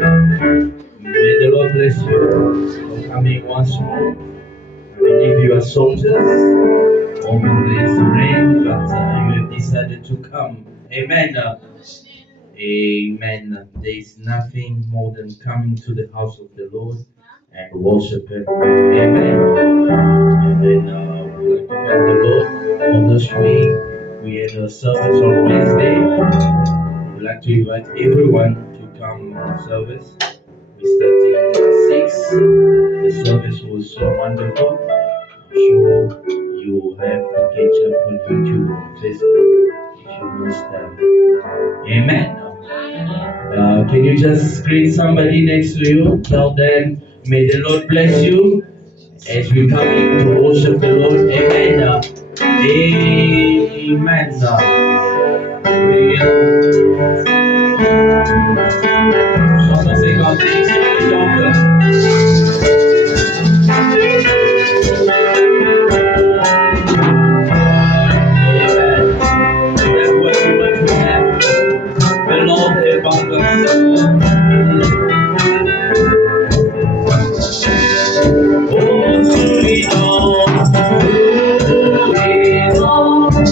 May the Lord bless you for coming once more. I believe you are soldiers. Although there is rain, but you have decided to come. Amen. Amen. There is nothing more than coming to the house of the Lord and worship Him. Amen. And then we like to thank the Lord. On this week, we had a service on Wednesday. We'd like to invite everyone to come to service. We're starting at 6. The service was so wonderful. I'm sure you have to catch up on YouTube or Facebook if you missed them. Amen. Can you just greet somebody next to you? Tell them, may the Lord bless you as we come in to worship the Lord. Amen. Amen. Somebody say God bless Amen. That's what we want to have. The Lord above us. Oh, sweet Lord, sweet Lord, sweet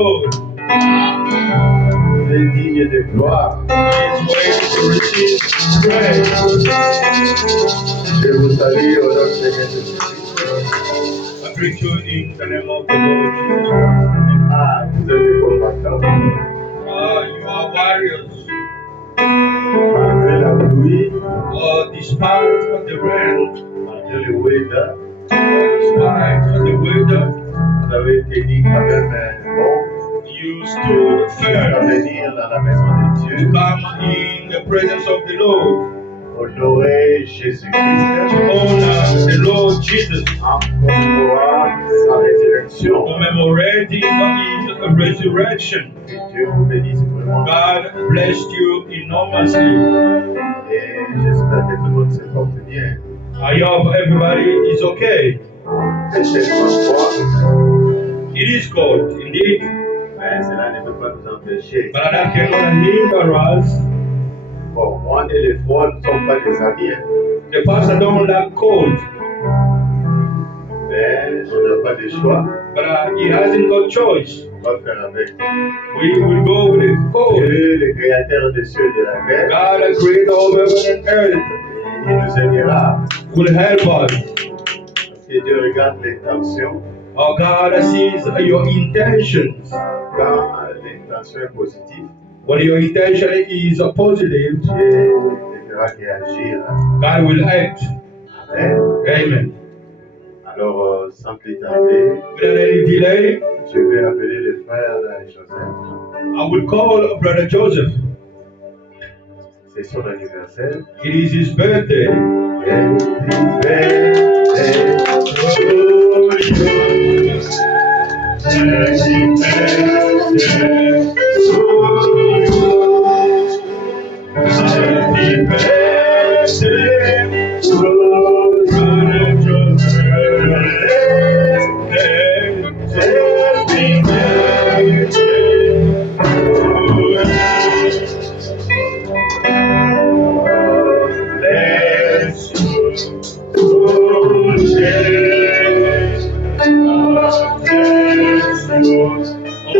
Lord. Il est digne de gloire. He is worthy to receive praise. Je vous salue au nom de Jésus-Christ. I greet you in the name of the Lord Jesus Christ. Ah, vous êtes des combattants. You are warriors. Malgré la pluie, Despite the rain, malgré le weather, despite the weather, vous avez tenu quand même bon you stood à firm venir dans la maison de to Dieu. come in the presence of the Lord, Honorer Jésus-Christ honor the Lord Jesus, en commémorant sa résurrection. commemorating His resurrection. Que Dieu vous bénisse vraiment. God blessed you enormously. Et j'espère que tout le monde se porte bien. I hope everybody is okay. C'est tellement fort, It is cold, indeed, mais cela ne peut pas nous empêcher. but that cannot hinder us. Bon, moi et les froids ne sont pas des amis, hein. The pastor don't like cold, Mais on n'a pas de choix. but he hasn't got choice. On va faire avec. We will go with the cold. Dieu, le créateur des cieux et de la terre, God, the creator of heaven and earth, il nous aidera. will help us. Parce que Dieu regarde l'intention. Our God sees your intentions. Quand l'intention est positive, When your intention is positive, Dieu ne fera qu'agir. God will act. Amen. Amen. Alors, sans plus tarder, Without any delay, je vais appeler le frère Joseph. I will call Brother Joseph. C'est son anniversaire. It is his birthday. Happy birthday to you. Happy birthday to you. Happy birthday to Brother Joseph. Happy birthday to you. Bless you, oh, bless you,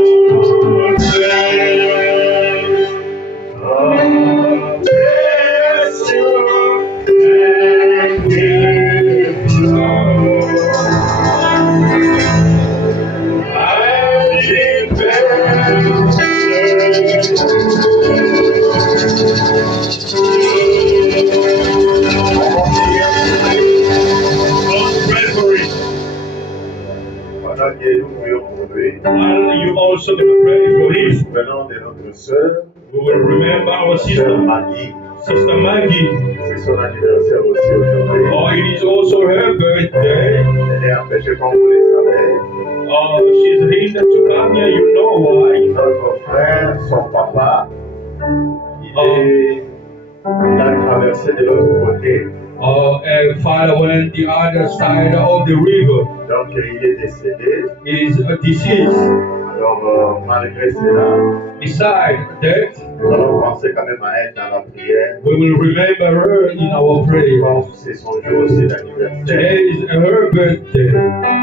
oh, bless you, and give you Pendant que nous prions pour lui, While you also going to pray for him, venons de notre sœur, we will remember our sœur sister, Maggie. Sister Maggie. C'est son anniversaire aussi aujourd'hui. It is also her birthday. Elle est empêchée, comme vous le savez. She's hindered to come here. You know why? Notre frère, son papa, il a traversé de l'autre côté. Father went the other side of the river. Donc il est décédé. He is deceased. Alors malgré cela, Besides that, nous allons penser quand même à elle dans la prière. we will remember her in our prayer. C'est son jour aussi d'anniversaire. Today is her birthday.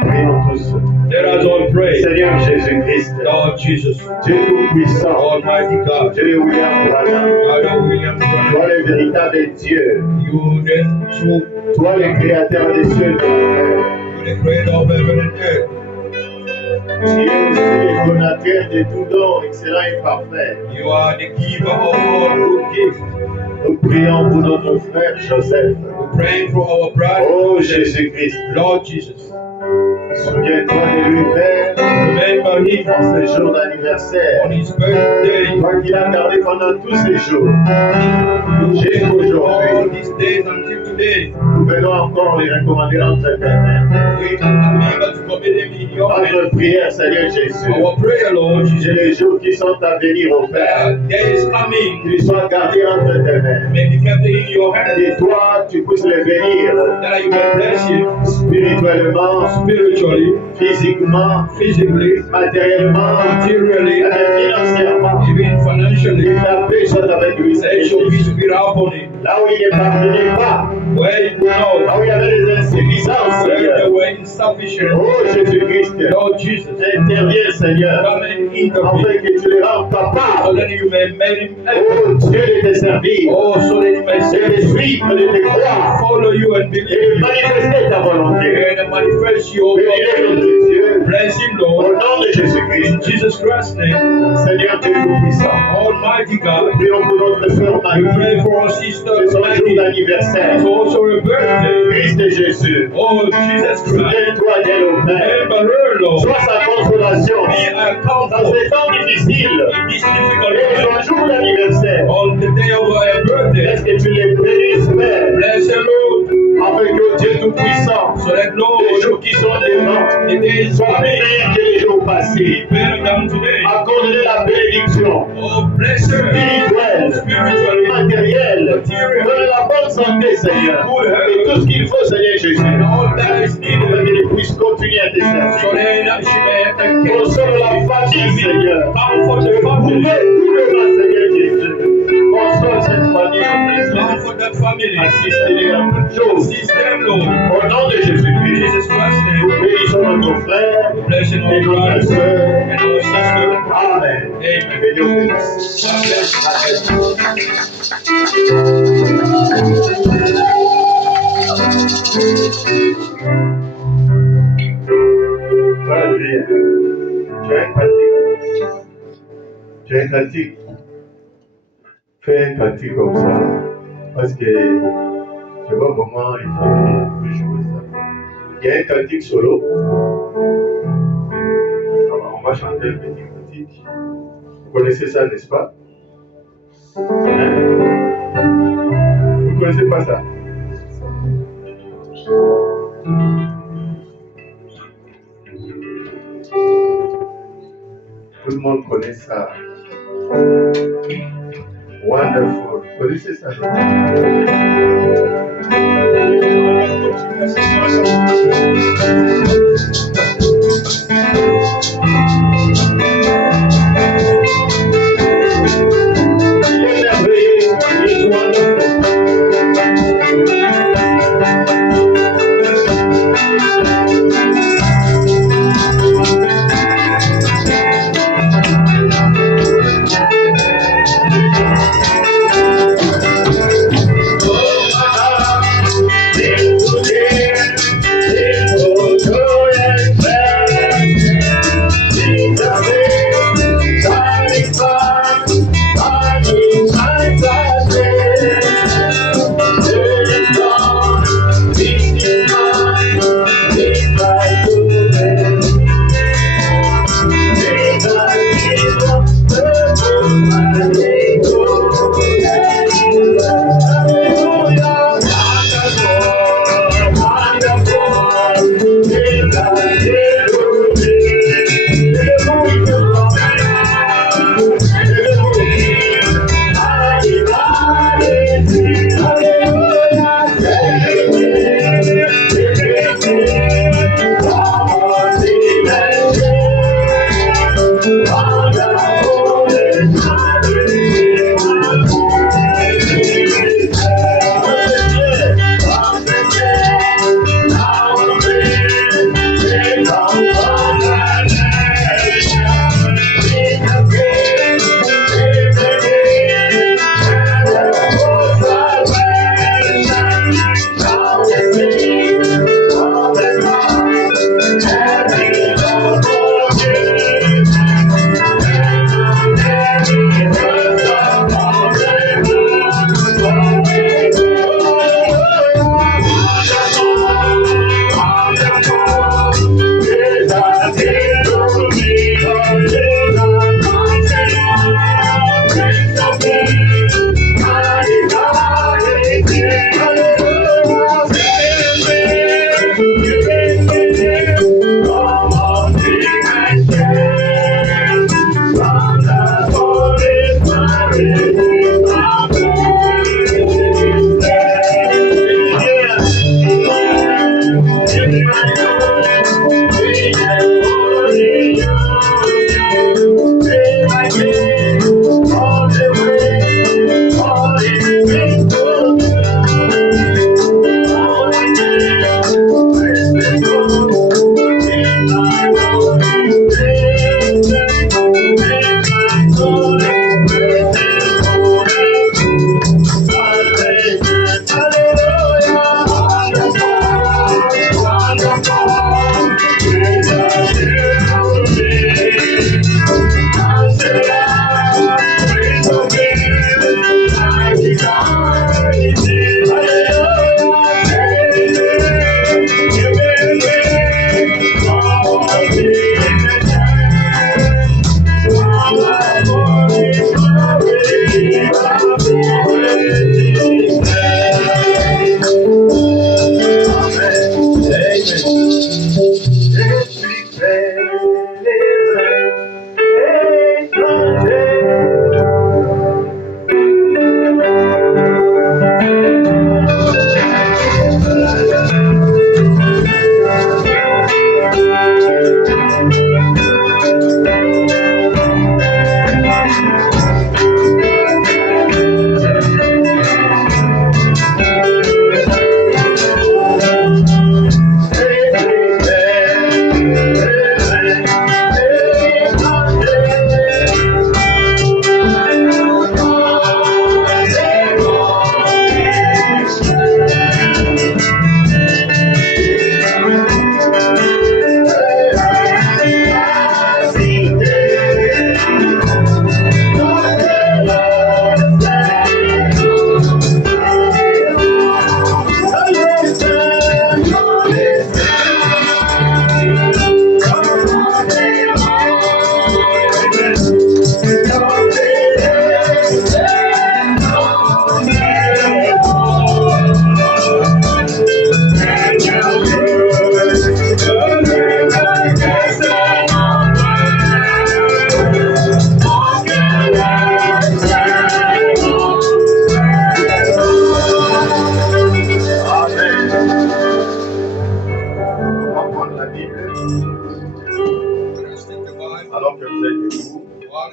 Prions tous. Let us all pray. Seigneur Jésus-Christ, Lord Jesus, Dieu Tout-Puissant, Almighty God, Dieu de William Branham, God of William Branham, toi le véritable Dieu, you the true, toi le créateur des cieux et de la terre. you the creator of heaven and earth. Tu es aussi le donateur de tout don excellent et parfait. You are the giver of all good gifts. Nous prions pour notre frère Joseph. We're praying for our brother, Oh Jésus-Christ, Lord Jesus. souviens-toi de lui, Père, Remember him dans ce jour d'anniversaire. on his birthday. Toi qui l'as gardé pendant tous ces jours. You gave him all Jusqu'aujourd'hui, these days until today. nous venons encore les recommander entre tes mains. We believe to commit him in your Notre hands. prière, Seigneur Jésus, Our prayer, Lord c'est Jesus. les jours qui sont à venir au Père. Day is coming. Qu'ils soient gardés entre tes mains. May be kept in your hands. Et toi, tu puisses les bénir That you can bless him spirituellement, spiritually, physiquement, physically, matériellement, materially, et financièrement. even financially. Que la paix soit avec lui, Let your Seigneur. peace be upon him. Là où il ne parvenait pas, Where you know, là où il y avait des insuffisances, where Seigneur, there were sufficient. Oh Jésus-Christ, Lord Jesus, interviens Seigneur, come and afin intervene que tu les rendes so capables, that you may make him oh Dieu, de te servir, oh, so that you may de te suivre, de te croire, follow you and et believe de you manifester ta volonté. and manifest your Bénis will. notre Dieu, Bless him, au Lord, nom de in Jésus-Christ. Jesus Christ's name. Seigneur Dieu Tout-Puissant, Almighty God, prions pour notre frère we Marie, pray for our sister c'est son jour Maggie. d'anniversaire. It's also her birthday. Christ et Jésus, Oh, Jesus Christ, souviens-toi d'elle au Père. remember her, Lord. Sois sa consolation Be a dans comfort ces temps difficiles in this difficult et time. son jour d'anniversaire. On the day of her birthday, Laisse que tu les bénisses, Père, bless her, Lord, afin que Dieu Tout-Puissant, so that, les Lord, jours qui sont devant, the days soient plus coming meilleurs que les jours passés. be better than today. Accorde-les la bénédiction Oh, bless her spirituelle, spiritually, matérielle. materially, Donne la bonne santé, Seigneur. Et tout ce qu'il faut, Seigneur Jésus, and all that is afin needed, qu'elle puisse continuer à te so servir. that she may take care Console la famille, Seigneur. comfort the Pouvez family, tout le mal, Seigneur Jésus. Console cette famille, notre Dieu. comfort that family, Assistez-les dans toutes choses. assist them, Lord. Au nom de In Jésus-Christ, Jesus Christ's name, bénissons notre frère blessing et our notre brother soeur. and our sister. Amen. Amen. Que Dieu bénisse. God bless you. Très bien. Tu as un cantique. Tu as un cantique. Fais un cantique comme ça. Parce que je vois comment il faut jouer ça. Il y a un cantique solo. On va chanter un petit cantique. Vous connaissez ça, n'est-ce pas? Hein? Vous ne connaissez pas ça? Tout le monde connaît ça. Wonderful. Vous connaissez ça? Il est merveilleux. Il est wonderful.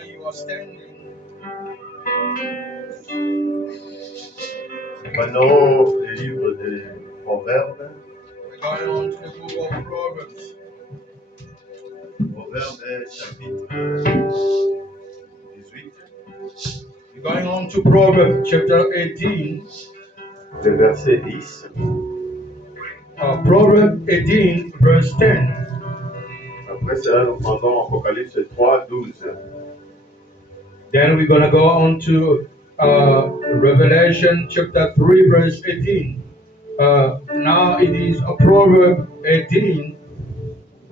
when you are standing. Prenons le livre des Proverbes. We're going on to the book of Proverbs. Proverbes chapitre 18, We're going on to Proverbs chapter 18. le verset 10. Proverbs 18, verse 10. Après cela, nous prendrons Apocalypse 3, 12. Then we're going to go on to Revelation chapter 3, verse 18. Now it is a Proverbs 18,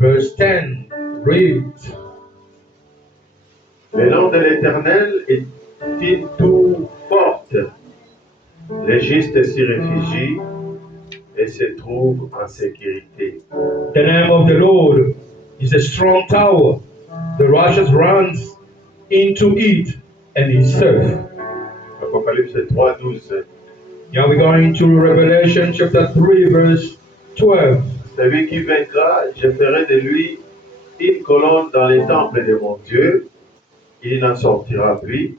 verse 10. Read. Le nom de l'Éternel est tout forte. Les justes s'y réfugient et se trouvent en sécurité. The name of the Lord is a strong tower. The righteous runs into it and is safe. Apocalypse 3, 12. Now we're going to Revelation chapter 3, verse 12. Celui qui vaincra, je ferai de lui une colonne dans les temples de mon Dieu. Il n'en sortira plus.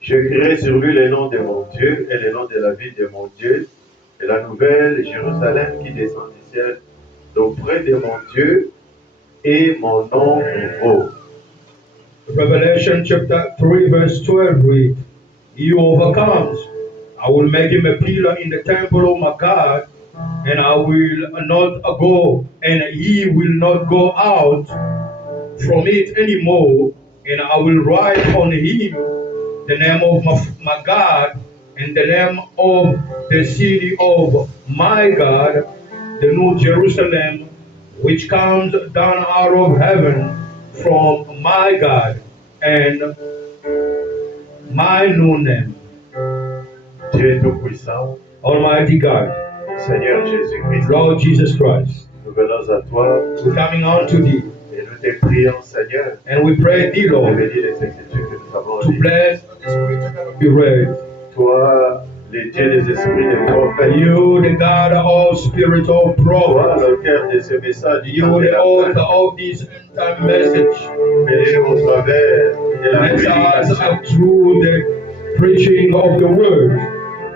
J'écrirai sur lui le nom de mon Dieu et le nom de la ville de mon Dieu et la nouvelle Jérusalem qui descend du ciel d'auprès de mon Dieu et mon nom nouveau. Revelation chapter 3, verse 12 read, He who overcomes, I will make him a pillar in the temple of my God, and I will not go, and he will not go out from it anymore, and I will write on him the name of my God, and the name of the city of my God, the new Jerusalem, which comes down out of heaven from my God, and my new name. Dieu Tout-Puissant, Almighty God, Seigneur Jésus-Christ, Lord Jesus Christ, nous venons à toi we're coming on to thee, et nous te prions, Seigneur, and we pray thee, de Lord, bénir les Écritures que nous avons to lues. bless the scripture that will be read. Toi, le Dieu des esprits de prophètes, You, the God of spirits of toi, prophets, l'auteur de ce message, you, the author of this end-time message, bénis-nous au travers de la bless us prédication. through the preaching of the word.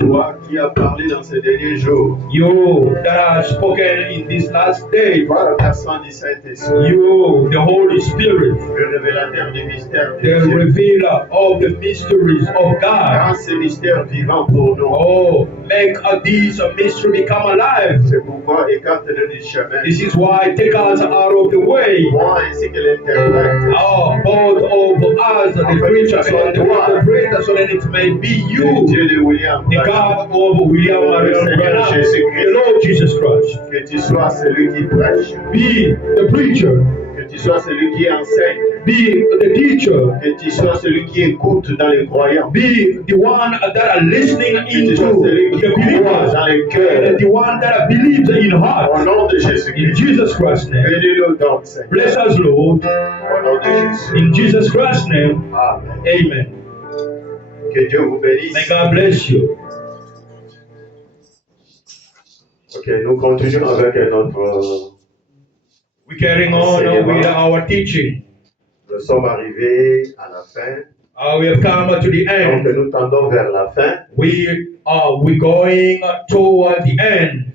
Toi qui as parlé dans ces derniers jours, You that are spoken in this last day, toi, la personne du Saint-Esprit, you, the Holy Spirit, le révélateur du mystère de the Dieu, revealer of the mysteries of God. rends ces mystères vivants pour nous. Oh, make these mystery become alive. C'est pourquoi écarte-le du chemin. This is why take us out of the way. Moi ainsi que l'interprète, Oh, both of us, the preacher and the interpreter, so that it may be le you, Dieu de William the Branham, God of William Marion Branham, the Lord Jesus Christ. que tu sois celui qui prêche, Be the preacher, que tu sois celui qui enseigne, be the teacher, que tu sois celui qui écoute dans les croyants, be the one that are listening que tu into sois celui qui the croit believers, dans les and cœurs. the one that believes in Au heart. nom de In Jésus-Christ, Jesus Christ's name. bénis-nous donc, Seigneur. Bless us, Lord. Au nom de Jésus. In Jesus Christ's name. Amen. Amen. Que Dieu vous bénisse. May God bless you. Ok, nous continuons avec notre. We're carrying on with our teaching. Nous sommes arrivés à la fin. We have come to the Donc end. nous tendons vers la fin. We're going toward the end.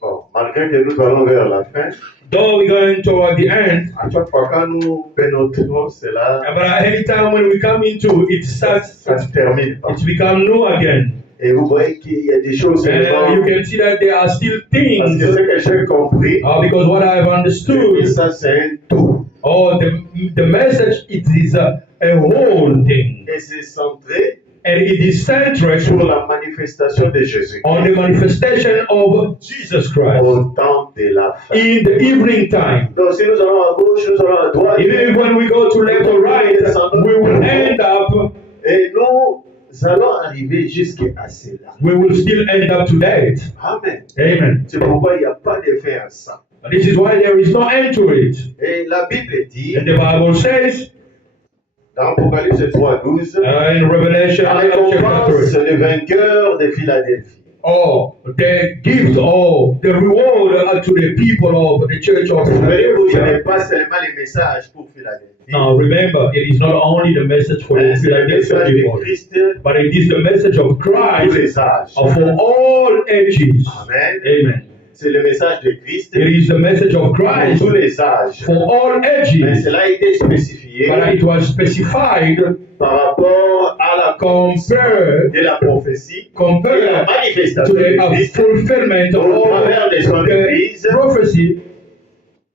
Bon, malgré que nous allons vers la fin, Though we're going toward the end, à chaque fois quand nous pénétrons cela, but anytime when we come into it, ça se termine pas. it's become new again. Et vous voyez qu'il y a des choses And you seulement. can see that there are still Parce things. que ce que j'ai compris, Because what I've c'est que understood, ça c'est un tout. the message, it is a whole thing. Et c'est centré And it is centered sur la manifestation de Jésus on the manifestation of Jesus Christ au temps de la fin. in the evening time. Donc si nous allons à gauche, nous allons à droite, Even when we go to left or right, we will end up, et nous allons arriver jusqu'à cela. we will still end up to that. Amen. Amen. C'est pourquoi il n'y a pas de fin à ça. And this is why there is no end to it. Et la Bible dit, And the Bible says dans Apocalypse 3, 12, in Revelation la chapter récompense 3, le vainqueur de Philadelphie. the gift or the reward to the people of the church of Souvenez-vous, ce n'est Philadelphia. pas seulement les messages pour Philadelphie. Now remember, it is not only the message for the C'est le Philadelphia message de people, Christ but it is the message of pour Christ les âges. for all ages. Amen. Amen. C'est le message de Christ It is the message of pour Christ tous les âges. for all Mais ages. cela a été spécifié But it was specified, par rapport à la compared, de la prophétie et la compared to manifestation de the Christ fulfillment au of travers des soins the d'église prophecy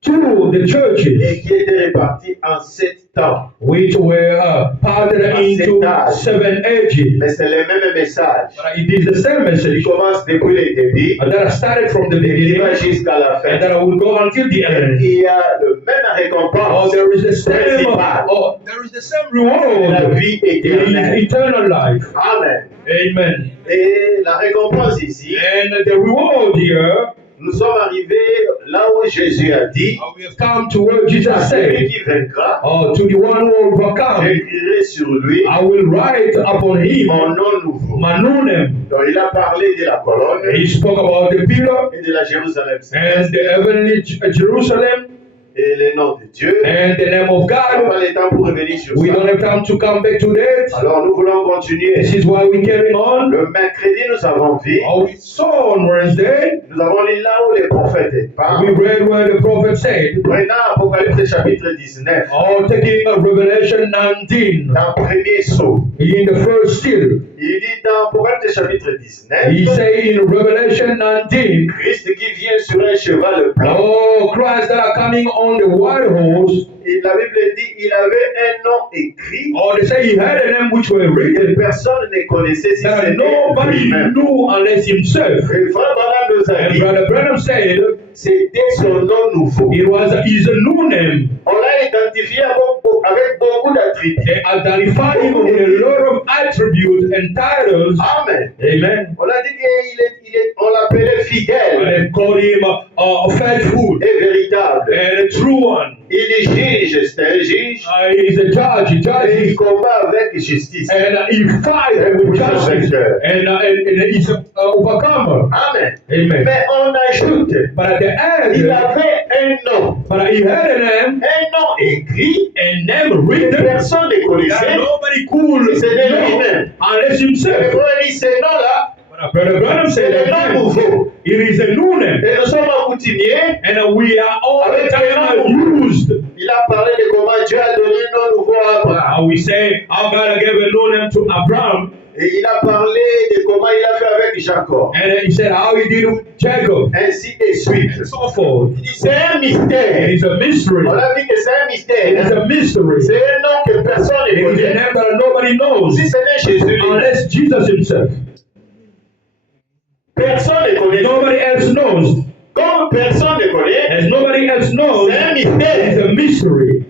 to the et churches, qui était répartie en 7 temps. which were parted into 7 ages. Mais c'est le même message. But it is the same Il message commence depuis le début that started from the et qui beginning va jusqu'à la and fin. that will go until the Et end. il y a le même Oh, récompense, there is the same. principal. Oh, there is the same la reward. vie It is éternelle. eternal life. Amen. Amen. Et la récompense ici, And the reward here, nous sommes arrivés là où Jésus a dit, we have come to where Jesus à celui said, qui vaincra, to the one who overcome, j'écrirai sur lui I will write upon him mon nom nouveau. my new name. Donc il a parlé de la colonne He spoke about the pillar et de la Jérusalem and the heavenly Jerusalem et le nom de Dieu. and the name of On n'a God. pas le temps pour revenir sur We don't ça. have time to come back to that. Alors nous voulons continuer. This is why we carry on. Le mercredi, nous avons vu, We saw on Wednesday, nous avons lu là où les prophètes parlent. we read where the prophet said, Maintenant, Apocalypse chapitre 19, taking Revelation 19 dans le premier saut. in the first seal. Il dit dans Apocalypse chapitre 19, He say in Revelation 19, Christ qui vient sur un cheval blanc. oh, Christ that are coming on the white horse. Et la Bible dit il avait un nom écrit Or they say he had a name which were que written personne ne connaissait si that c'était nobody lui-même. knew unless himself. Et Frère Branham nous a And dit Brother Branham said c'était son nom nouveau. it was his new name. On l'a identifié avec beaucoup d'attributs. They identify him with a lot of attributes and titles. Amen. Amen. On a dit on l'appelait And fidèle they call him faithful et véritable. and a true one. Il est juge, c'est un juge. He's a judge. He Et il judges combat avec justice. and he fights with justice. And he's an overcomer. Amen. Amen. Mais on ajoute, But at the il end, avait un nom. but he had a name, Un nom écrit a name que written personne ne that connaissait. nobody could C'est de know lui-même. unless Et himself. on dit ce nom-là, But Brother Branham c'est said le nom that nouveau. it is a new name, Et nous sommes coutumiers. and we are all the time used. Il a parlé de comment Dieu a donné un nom nouveau à Abraham. We say, our God gave a new name to Abraham, Et il a parlé de comment il a fait avec Jacob. and he said how he did it with Jacob, Ainsi de suite. and so forth. Il dit c'est un It mystère. is a mystery. On a vu que c'est un It is mystère. a mystery. C'est un nom que personne ne It is a connaît. name that nobody knows Si ce n'est Jésus lui-même. unless Jesus himself. Personne ne connaît. Nobody else knows. Comme personne ne connaît, As nobody else knows, c'est un it is mystère. a mystery.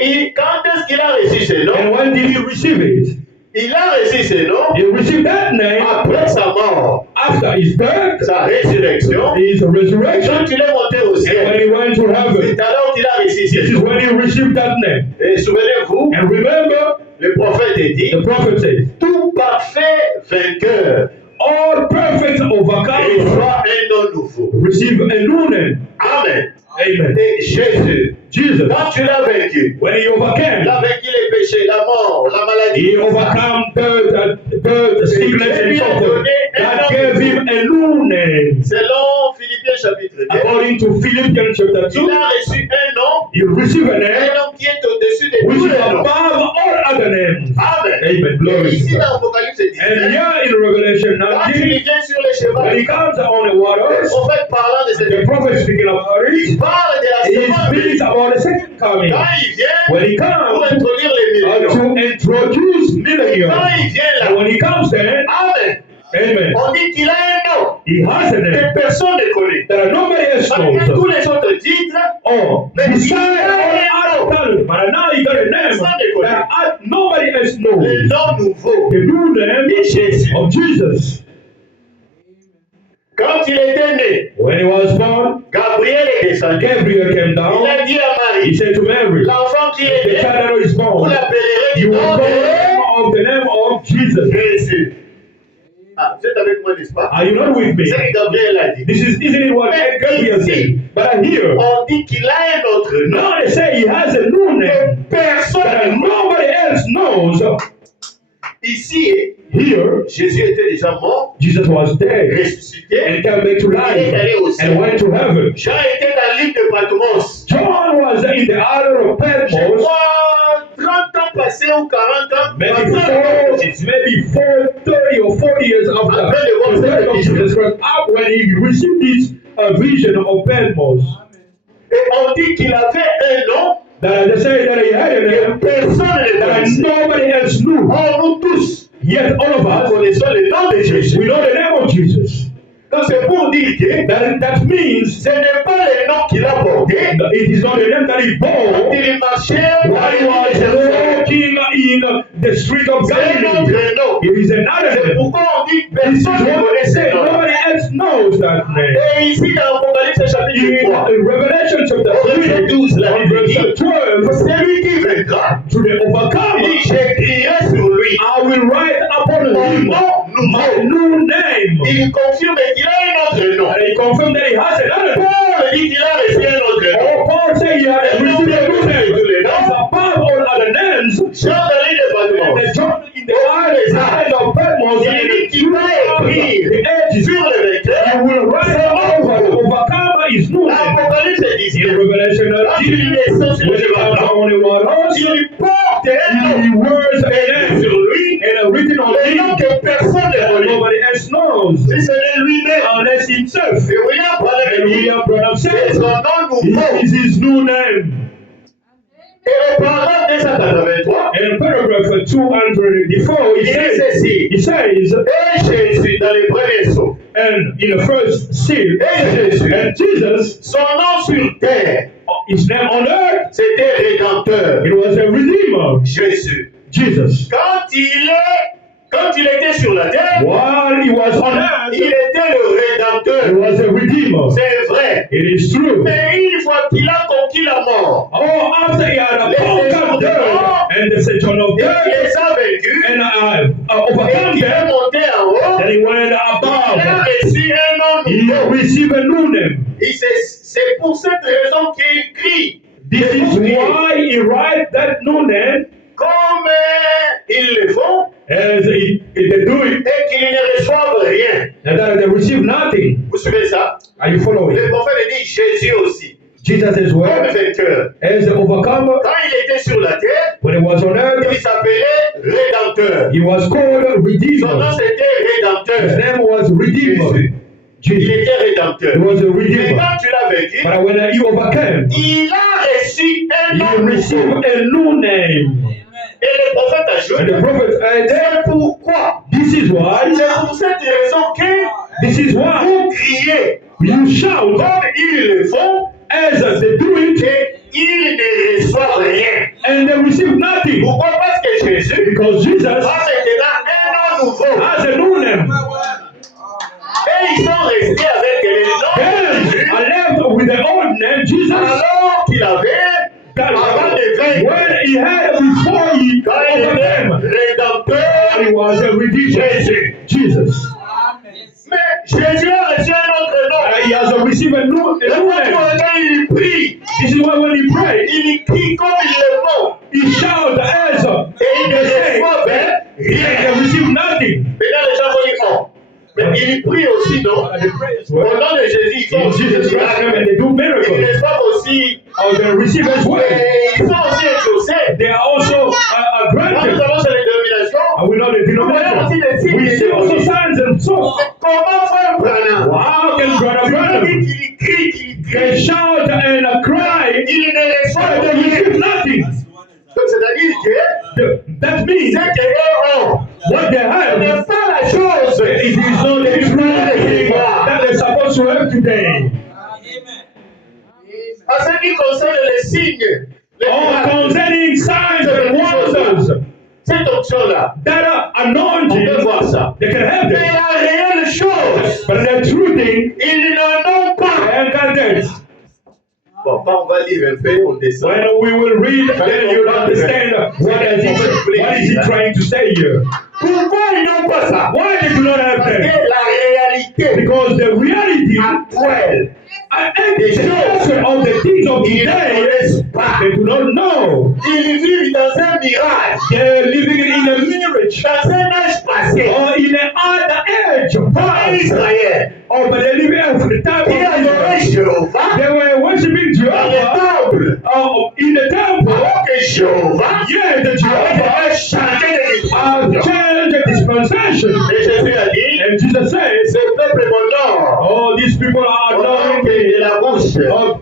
Et quand est-ce qu'il a reçu ce nom? And when did he receive it? Il a reçu ce nom He received that name après sa mort, after his death, sa résurrection. his resurrection, Quand il est monté au and when ciel, he went to c'est heaven. alors qu'il a reçu This ce is nom. when he received that name. Et souvenez-vous, And remember, le prophète dit, the prophet says, tout parfait vainqueur all perfect overcomers reçoit un nom nouveau. receive a new name. Amen. Amen. Et Jésus, Jesus, quand tu l'as vaincu, when he il overcame, a vaincu les péchés, la mort, la maladie. he overcome death, sickness, and so forth. God gave him a new name. Selon Philippiens chapitre 2, According to Philippians chapter 2, il a reçu un nom, he received a name un nom qui est au-dessus de which tous is les noms. above all other names. Amen. Amen. Et Glory ici to God. dans Apocalypse And 19, here in Revelation quand 19, il vient sur le cheval, when he comes on the le waters, prophète parlant de cette the prophet speaking about il it, parle de la he seconde speaks venue. about the second coming. Quand il vient When he pour comes introduire les millions. to introduce Et millennium. quand il vient là, And when he comes there, Amen. amen, On dit qu'il a un nom he has a name que personne ne connaît. that nobody else Malgré tous knows. les autres titres, Oh, mais besides il a un all nom. other titles, but now he got a name that nobody else Le knows. nom nouveau The new name de Jésus. of Jesus. Quand il était né, When he was born, Gabriel est descendu. Gabriel came Il down. a dit à He Marie, said to Mary, l'enfant qui est the né, child that is vous born, l'appellerez du you will nom call de him of the name of Jesus. Jésus. Ah, vous êtes avec moi, n'est-ce pas? Are you not with me? C'est ce que Gabriel a dit. Isn't it what Gabriel said? But here, On dit qu'il a un autre nom. now they say he has a new name Personne that ne nobody else knows. Ici, Here, Jésus était déjà mort, Jesus was dead ressuscité, and came back to il est allé au life and ciel. went to heaven. Jean était dans l'île de Patmos. John was in the island of Je Patmos, crois 30 ans passés ou 40 ans maybe après la mort de Jésus. 30 or 40 years after the death of Jesus Christ, up when he received this vision of Patmos. Et on dit qu'il avait un nom That they say that he had a que name personne ne that connaissait. nobody else knew. Or, nous tous, Yet all of nous us, connaissons le nom de Jésus. we know the name of Jesus. Donc c'est pour dire que That means ce n'est pas le nom qu'il a porté. it is not the name that he bore Il marchait while he was walking in the street of C'est un Galilee. autre nom. It is another C'est name. pourquoi on dit This is personne ne what connaît they ce say. nom. Nobody else knows that name. Et ici dans Apocalypse chapitre 3, In Revelation chapter 3, on verse 12, celui qui vaincra, to the il overcomer, dit j'écrirai sur lui I will write upon mon him nom my nouveau. new name. Il confirme qu'il a un autre nom. And he confirmed that he has another name. Paul dit qu'il a reçu un autre nom. Oh, Paul said he had received a new name. It's above all other names. Jean dans l'île de And Patmos, the John in the island of Patmos, il dit qu'il va écrire the edges, sur le he vainqueur. will write over the overcomer his new name. L'Apocalypse In 19, Revelation quand il 19, descend sur when le he comes cheval, on the waters, il porte un he nom. wears a Et name sur lui, and written on le nom him que personne ne that connaît. nobody else knows Si ce n'est lui-même. unless himself. Et William Branham And dit, William Branham c'est says son nom nouveau. it is his new name. Et le paragraphe 283, In paragraph 204, il dit ceci. he says, Et Jésus, dans les premiers sauts, and in the first seal, et Jésus, and Jesus, son nom sur terre, his name on earth, c'était Rédempteur. it was a redeemer, Jésus. Jesus. Quand il était sur la terre, While he was on earth, il était le he Rédempteur. was a redeemer. C'est vrai. It is true. Mais une fois qu'il a conquis la mort, Oh, after he had conquered death and the Satan of et qu'il death les a vaincus, and et overcome qu'il est them, monté en haut, then he went il a above. reçu un nom He nouveau. received a new name. Et c'est pour cette raison qu'il crie. This is why he writes that new name Comme ils le font, as they do it, et qu'ils ne reçoivent rien. and that they receive nothing. Vous suivez ça? Are you following? Le prophète dit Jésus aussi, Jesus as comme well vainqueur. as the overcomer. Quand il était sur la terre, When he was on il earth, s'appelait Rédempteur. he was called Son nom Redeemer. c'était His Rédempteur. name was Redeemer. Il Jesus. était Rédempteur. He was a Mais Redeemer. quand tu l'as vaincu, But when he overcame, il a reçu un he nom received nouveau. a new name. Et le prophète And ajoute, the prophet said, c'est pourquoi, this is why, c'est pour cette raison que this is why vous criez, you shout comme ils le font, as they do it, qu'ils ne reçoivent rien. and they receive nothing. Pourquoi? Parce que Jésus Because Jesus a maintenant un nom nouveau. has a new name. Et ils sont restés avec le nom de They Jésus are left with the old name, Jesus, alors qu'il avait, that avant de vaincre, when he had before he quand il était overcame, Rédempteur, he was a Redeemer. Jésus. Jesus. Mais Jésus a reçu un autre nom. He has received a new Et name. quand il prie, This is why when he prays, il crie comme il le faut. he shouts as Et il ne they say, reçoit and rien. they receive nothing. Maintenant, les gens vont dire, oh, mais il prie aussi, non? And they pray as Au well. nom de Jésus, ils font In aussi des Jesus Christ's name, and miracles. they do Ils miracles. reçoivent aussi, Or they receive as well. et ils sont aussi exaucés. They are also Quand nous granted. allons sur les dénominations, And we know the denomination. We see also signs and so. comment faire Branham? How can Brother Il Branham? dit qu'il crie, qu'il They crie. shout and cry, Il ne reçoit but they receive rien. nothing. Donc, c'est-à-dire que That means ce qu'eux ont, what they ce have, n'est pas la chose. it is not the true thing that they're supposed to have today. En ce qui concerne les signes, les All miracles, concerning signs and wonders, cette option-là, that are on peut anointing, voir ça. they can have Mais them. la réelle chose, But the true thing, ils n'en ont pas. they can't get. Bon, Quand on va lire un peu, on descend. When we will read, then you'll understand what is he trying to say here. Pourquoi ils n'ont pas ça? Why they do not have Parce that? que la réalité Because the reality actuelle, and the expression of the things of ils ne today, connaissent pas. they do not know. Ils vivent dans un mirage, They're living in a mirage dans un âge passé. or in an other age of Pas past. Israël. Oh, but they're living for the time Ils adoraient of Israel. Jéhovah They were worshiping dans le Jehovah temple. in the temple. Alors que Jéhovah Yeah, the Jehovah avait changé de has dispensation. changed the dispensation. Et Jésus a dit, And Jesus says, ce peuple m'honore. oh, these people are Honore adoring de la bouche.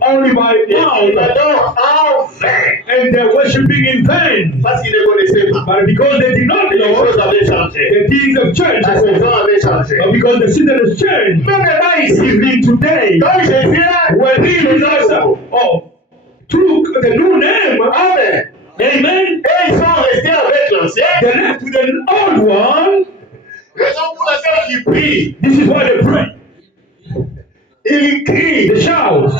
only by Et ils mouth, m'adorent en vain. and they're worshiping in vain. Parce qu'ils ne connaissaient pas. But because they did not Les know, choses avaient changé. the things have changed. La saison avait changé. But because the season has changed, Même là ici, even today, quand Jésus a when pris le Jesus nom, took the new name, Amen. amen, Et ils sont restés avec l'ancien. they left with the old one. Raison pour laquelle ils prient. This is why they pray. Ils crient. They shout,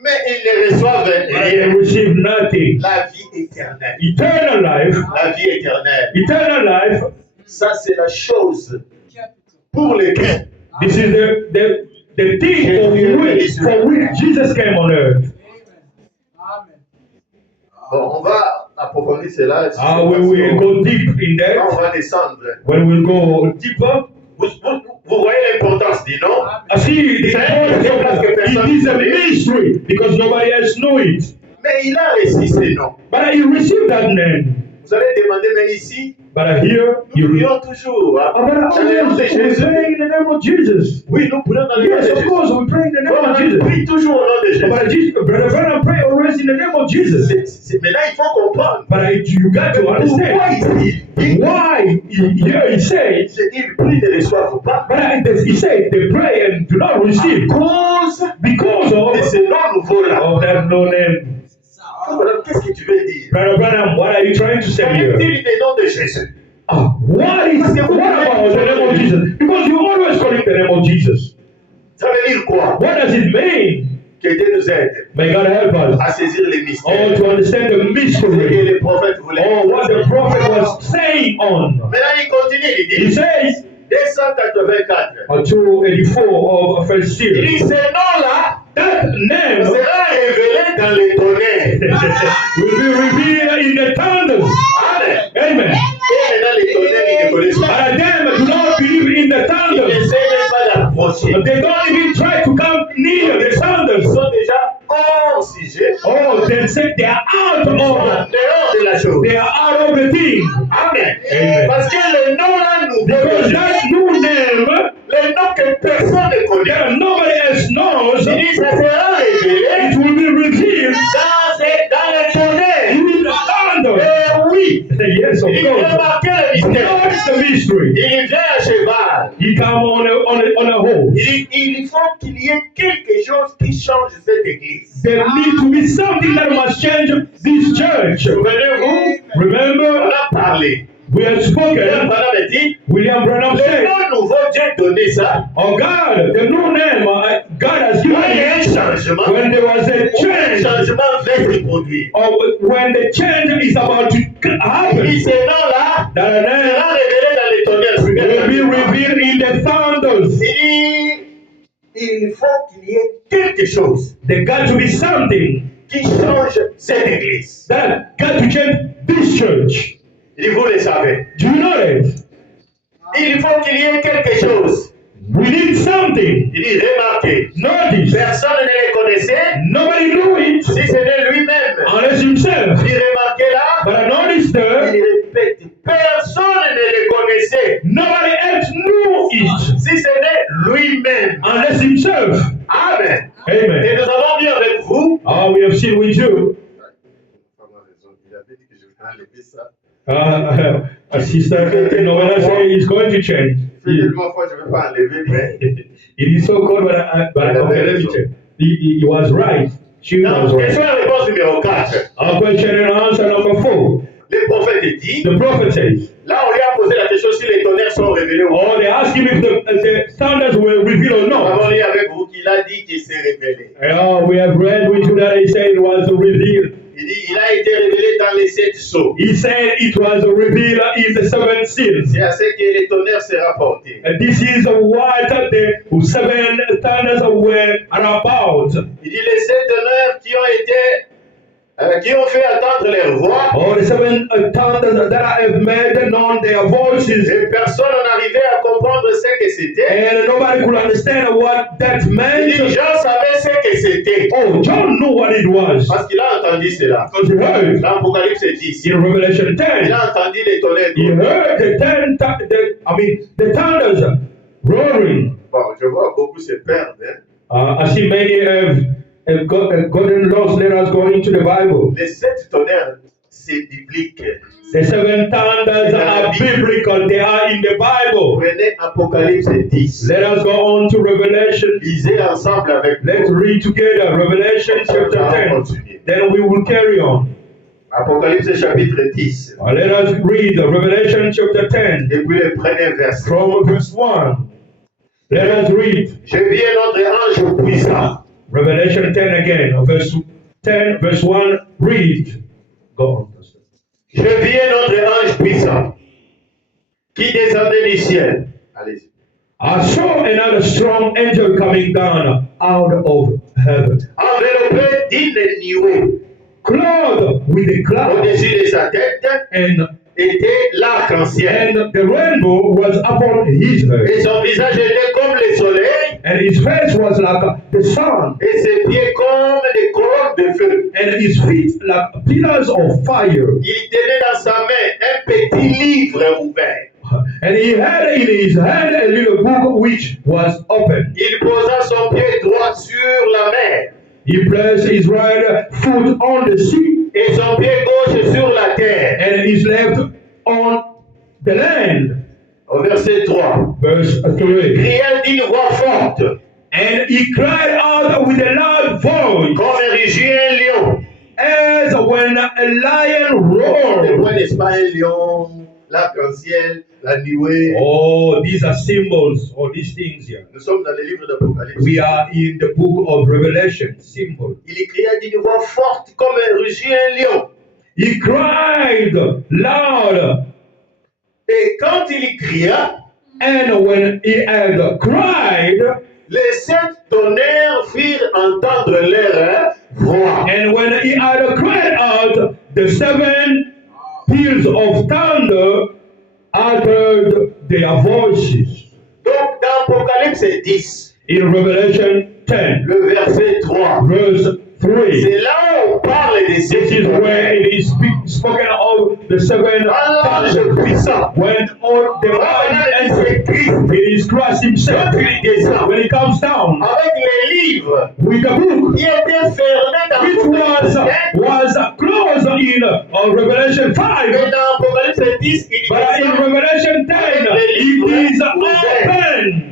Mais ils ne reçoivent but they rien. receive nothing. La vie éternelle. Eternal life, La vie éternelle. eternal life, Ça, c'est la chose pour lesquelles this is the thing for which Jesus came on earth. bon, on va approfondir cela. We will go deep in Là, on that. va descendre. When we'll go deeper, Vous voyez l'importance du nom? I see the importance of it is a mystery because nobody else know it. Mais il a reçu ce nom. But you receive that name. Vous allez demander, mais ici, But here nous you prions toujours. Hein? but Dans le nom de we Jésus. pray in the name of Jesus. Oui, nous prions dans le nom de Yes, of Jésus. course, we pray in the name Bon, of on Jesus. prie toujours au nom de Jésus. But Jesus, Brother Branham pray always in the name of Jesus. Maintenant, il faut comprendre. But you got to Pourquoi understand ici, il why here he says, il prie ne reçoivent pas? but he said they pray and do not receive Cause because de ce nom nouveau-là. of that no name. Qu'est-ce que tu veux dire? Brother Branham, what are you trying to say here? Dit le nom de Jésus. What about the name of Jesus? Because you always call it the name of Jesus. Ça veut dire quoi? What does it mean? Que Dieu nous aide May God help us. à saisir les Or mystères. to understand the Ce que mystery. les prophètes voulaient. Or what the prophet was saying on. Maintenant, il continue, il He dit says, 284. 284 of First Il Series. dit ce nom-là That name sera révélé dans les tonnerres. will be revealed in the thunders. Amen. Amen. Et maintenant, les tonnerres, ils ne connaissent pas. But them do not believe in the Ils thunders. n'essaient même pas d'approcher. They don't even try to come near the Ils thunders. sont déjà hors sujet. Oh, they say they are out Ils sont en of dehors de la chose. they are out of the thing. Amen. Amen. Parce que le nom-là nous Because donne that new name le nom que personne ne connaît. that nobody else knows, Il dit ça sera révélé it will be revealed dans les tonnerres. in the thunder. Oui. Yes, of Il course. remarquez le mystère. What's the mystery? Il vient à cheval. He come on a horse. Il faut qu'il y ait quelque chose qui change cette église. There need to be something that must change this church. Souvenez-vous, on Remember, a parlé. we have William spoken. Branham a dit, William Branham le said, nom nouveau, Dieu donné ça. "Oh God, the new name God has Quand il y a given un you." changement, When there was a un change, changement va se produire. or when the change is about to Il happen, dit, ce nom-là that name sera révélé dans les tonnerres. will be revealed in the thunders. Il faut qu'il y ait quelque chose There got to be something qui change cette église. that got to change this church. Et vous le savez. Do you know it? Il faut qu'il y ait quelque chose. We need something. Il dit, remarquez, Notice. personne ne le connaissait Nobody knew it si ce n'est lui-même. unless himself. Il remarquez là, But I noticed il there, répète, personne ne le connaissait nobody else knew it si ce n'est lui-même. unless himself. Amen. Et Amen. nous avons vu avec vous. We have seen with you. Il avait dit que je voudrais enlever ça. A sister, when I say he's going to change, C'est tellement fort, je ne vais pas enlever, mais. it is so cold, but okay, let me check. He was right. She was Donc, right. question et réponse numéro 4. Our question and answer number 4. Le prophète dit, The prophet says, là on lui a posé la question si les tonnerres sont révélés ou non. they ask him if the thunders were revealed or Nous avons not. lu avec vous qu'il a dit dit qu'il s'est révélé. We have read with you that he said it was revealed. Il dit, il a été révélé dans les 7 sceaux. He said it was revealed in the 7 seals. C'est à ce que les tonnerres sera porté. And this is what the 7 thunders were about. Il dit les 7 tonnerres qui ont fait entendre leur voix. Oh, the 7 thunders that have made known their voices. Et personne n'arrivait à comprendre ce que c'était. And nobody could understand what that Il meant. dit, Jean savait ce que c'était. Oh, John knew what it was. Parce qu'il a entendu cela. Because he heard Dans Apocalypse 10. in Revelation Il 10. a entendu les tonnerres. He heard the thunders roaring. Bon, je vois beaucoup se perdre. Hein? I see many have gotten lost. Let us go into the Bible. Les 7 tonnerres, c'est biblique. The 7 thunders are biblical. They are in the Bible. Prenez Apocalypse 10. Let us go on to Revelation. Lisez ensemble avec Let's nous. read together Revelation chapter 10. Then we will carry on. Apocalypse chapitre 10. Let us read Revelation chapter 10 Et puis le premier verset. from verse 1. Let us read Je vis un autre ange puissant. Revelation 10 again. Verse 10, verse 1. Read. Go on. Je vis un autre ange puissant qui descendait du ciel. Allez-y. I saw another strong angel coming down out of heaven, Enveloppé d'une nuée. clothed with a cloud, Au-dessus de sa tête and était l'arc-en-ciel. the rainbow was upon his head, Et son visage était comme le soleil. and his face was like the sun, Et ses pieds comme des colonnes de feu. and his feet like pillars of fire. Il tenait dans sa main un petit livre ouvert. And he had in his hand a little book which was open. Il posa son pied droit sur la mer He placed his right foot on the sea et son pied gauche sur la terre. and his left on the land. Au verset 3. Verse 3. Criait d'une voix forte, And he cried out with a loud voice, comme rugit un lion. as when a lion On roars. voit, n'est-ce pas, un lion, l'arc-en-ciel, la nuée. Oh, these are symbols, or these things here. Nous sommes dans le livre d'Apocalypse. We are in the book of Revelation, symbol. Il criait d'une voix forte, comme rugit un lion. He cried loud, Et quand il cria, and when he had cried, les 7 tonnerres firent entendre leur voix. and when he had cried out, the 7 peals of thunder uttered their voices. Donc, dans Apocalypse 10, In Revelation 10, le verset 3, verse 3, c'est là où on parle des this 7 is where tonnerres. it is spoken of the 7 Dans l'ange thunders. puissant, When all the mighty angel, c'est Christ, it is Christ himself, quand il descend when he comes down avec les livres with the book, qui étaient fermés dans which Apocalypse 10, was closed in Revelation mais 5, dans Apocalypse 10, il but in descend Revelation 10, it is open.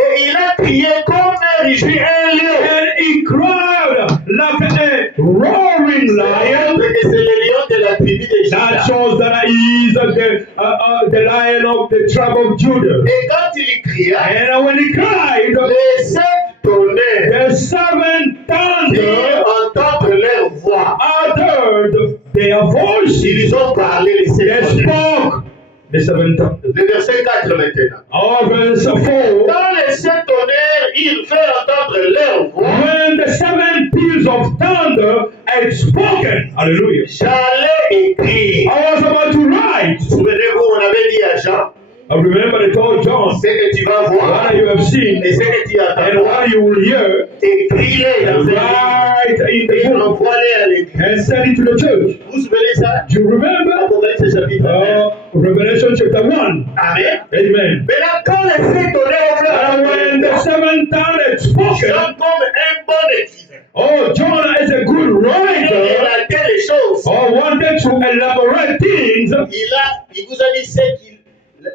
et il a crié comme rugit un lion. And he cried like a roaring lion. Que c'est le lion de la tribu de That Juda. shows that he is the lion of the tribe of Judah. Et quand il cria, And when he cried, les 7 tonnerres the 7 firent thunder entendre leur voix. uttered their voices. Ils ont parlé les 7 They tonnerres. spoke the 7 thunder. Le verset 4 maintenant. Or verse 4. Quand les 7 tonnerres, ils firent entendre leur voix, When the 7 peals of thunder had spoken, hallelujah, j'allais écrire. I was about to write. Souvenez-vous, on avait dit à Jean, I remember they told John, ce que tu vas voir what you have seen et ce que tu and entendras, what you will hear, écris-les dans un livre write in the et book envoie-les à l'église. and send it to the church. Vous vous souvenez ça? Do you remember? Apocalypse chapitre 1. Revelation chapter 1. Amen. Amen. Maintenant, quand les 7 tonnerres ont And when the 7 thunder had Jean, spoken, comme un bon écrivain, oh, John is a good il writer, relatait les choses. wanted to elaborate things. Il vous a dit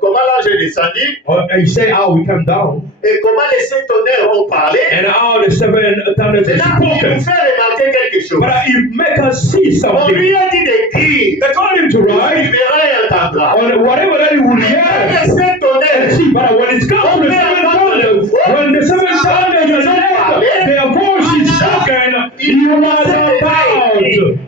comment l'ange est descendu He said how we come down et comment les 7 tonnerres ont parlé. and how the 7 thunders had Maintenant, il nous spoken. fait remarquer quelque chose. But it make us see On something. lui a dit d'écrire. They told him to Il write verra et entendra. on whatever that he will Quand hear les 7 and tonnerres see. But when it comes to the 7 thunders, when the 7 thunders are he was about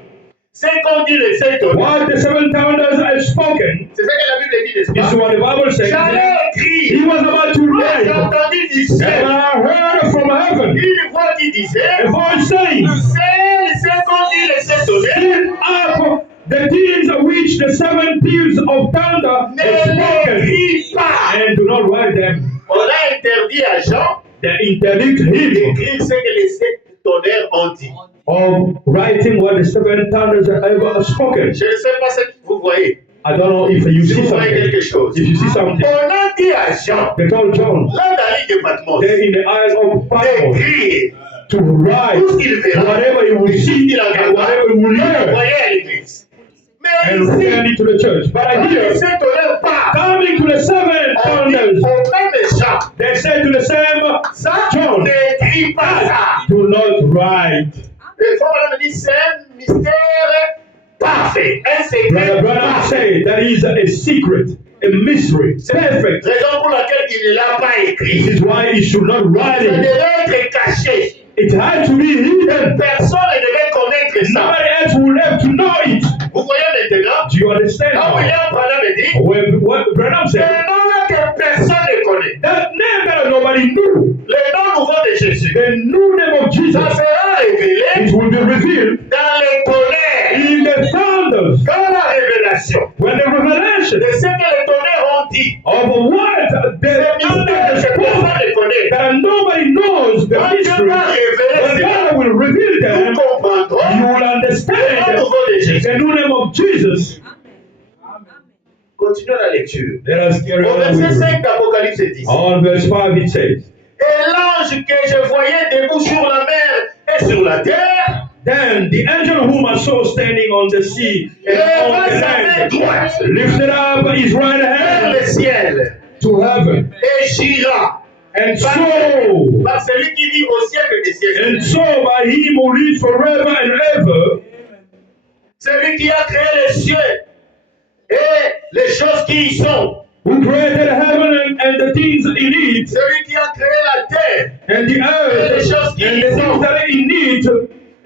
C'est qu'on dit les sept tonnerres. what the seven thunders had spoken. C'est ça que la Bible dit, n'est-ce This is pas? what the Bible says. J'allais écrire. He was about to J'ai write. entendu du And ciel I heard from heaven une voix qui disait, a voice saying, c'est qu'on dit les sept tonnerres. "Seal up the things which the seven peals of thunder Ne have spoken, l'écris pas. and do not write them." On a interdit à Jean They interdict him d'écrire ce que les sept tonnerres ont dit. of writing what the seven thunders have ever spoken. Je ne sais pas ce que vous voyez. I don't know if you Si see vous voyez something. quelque chose. If you see something, On a dit à Jean, they told John, là dans la ligne de Patmos, they're in the Isle of Patmos, d'écrire to write tout ce qu'il verra. whatever he will see Il and whatever he will hear envoyé à l'église. Mais and ici, send it to the church. But I quand hear, les sept tonnerres partent, coming to the seven on dit thunders, au même Jean, they said to the same ça, John, n'écris pas ça. do not write. Et quand on me dit, c'est un mystère parfait, un secret Brother Branham parfait. said that is a secret, a mystery, perfect. Raison pour laquelle il ne l'a pas This écrit. is why he should not write Ça it. devait être caché. It had to be hidden. Personne ne devait connaître ça. Nobody else will have to know it. Vous voyez maintenant, Do you understand? quand now? William Branham dit, What Branham c'est said, un nom que personne ne connaît. that name that nobody knew, Le nom nouveau de Jésus. the new name of Ça Jesus, sera révélé it will be revealed dans les tonnerres. in the thunders. Dans la révélation When the revelation de ce que les tonnerres ont dit, of what the c'est un mystère thunders que personne spoke, ne connaît. that nobody knows the Quand Dieu mystery, va révéler when cela, God will reveal nous them, you comprendrons will le nom understand nouveau de Jésus. the new name of Jesus. Continuons la lecture. Let us carry Au on. verset with it. 5 d'Apocalypse 10. On verse 5 it says, Et l'ange que je voyais debout sur la mer et sur la terre, Then the angel whom I saw standing on the sea and on leva the sa main land droite lifted up his right vers hand le ciel to heaven et jura and par, saw, par celui qui vit au siècle des and siècles, saw by him who lives forever and ever, celui qui a créé les cieux et les choses qui y sont, who created heaven and the things in it, celui qui a créé la terre and the earth, and the things that are in it,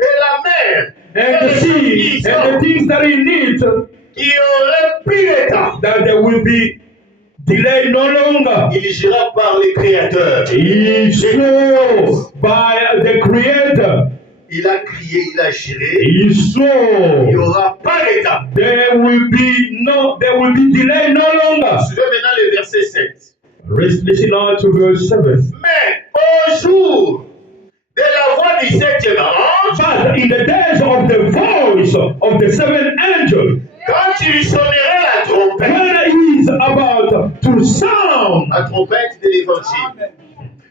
et la mer and the sea, and the things that are in it, qui aurait pris le temps. that there will be delay no longer. Il jura par les créateurs. He swore by the Creator. Il a crié, il a juré. He Il n'y swore aura pas de temps. there will be delay no longer. Suivez maintenant le verset 7. Listen now to verse 7. Mais au jour de la voix du septième ange, But in the days of the voice of the seventh angel, quand il sonnerait la trompette, when he is about to sound, la trompette de l'évangile,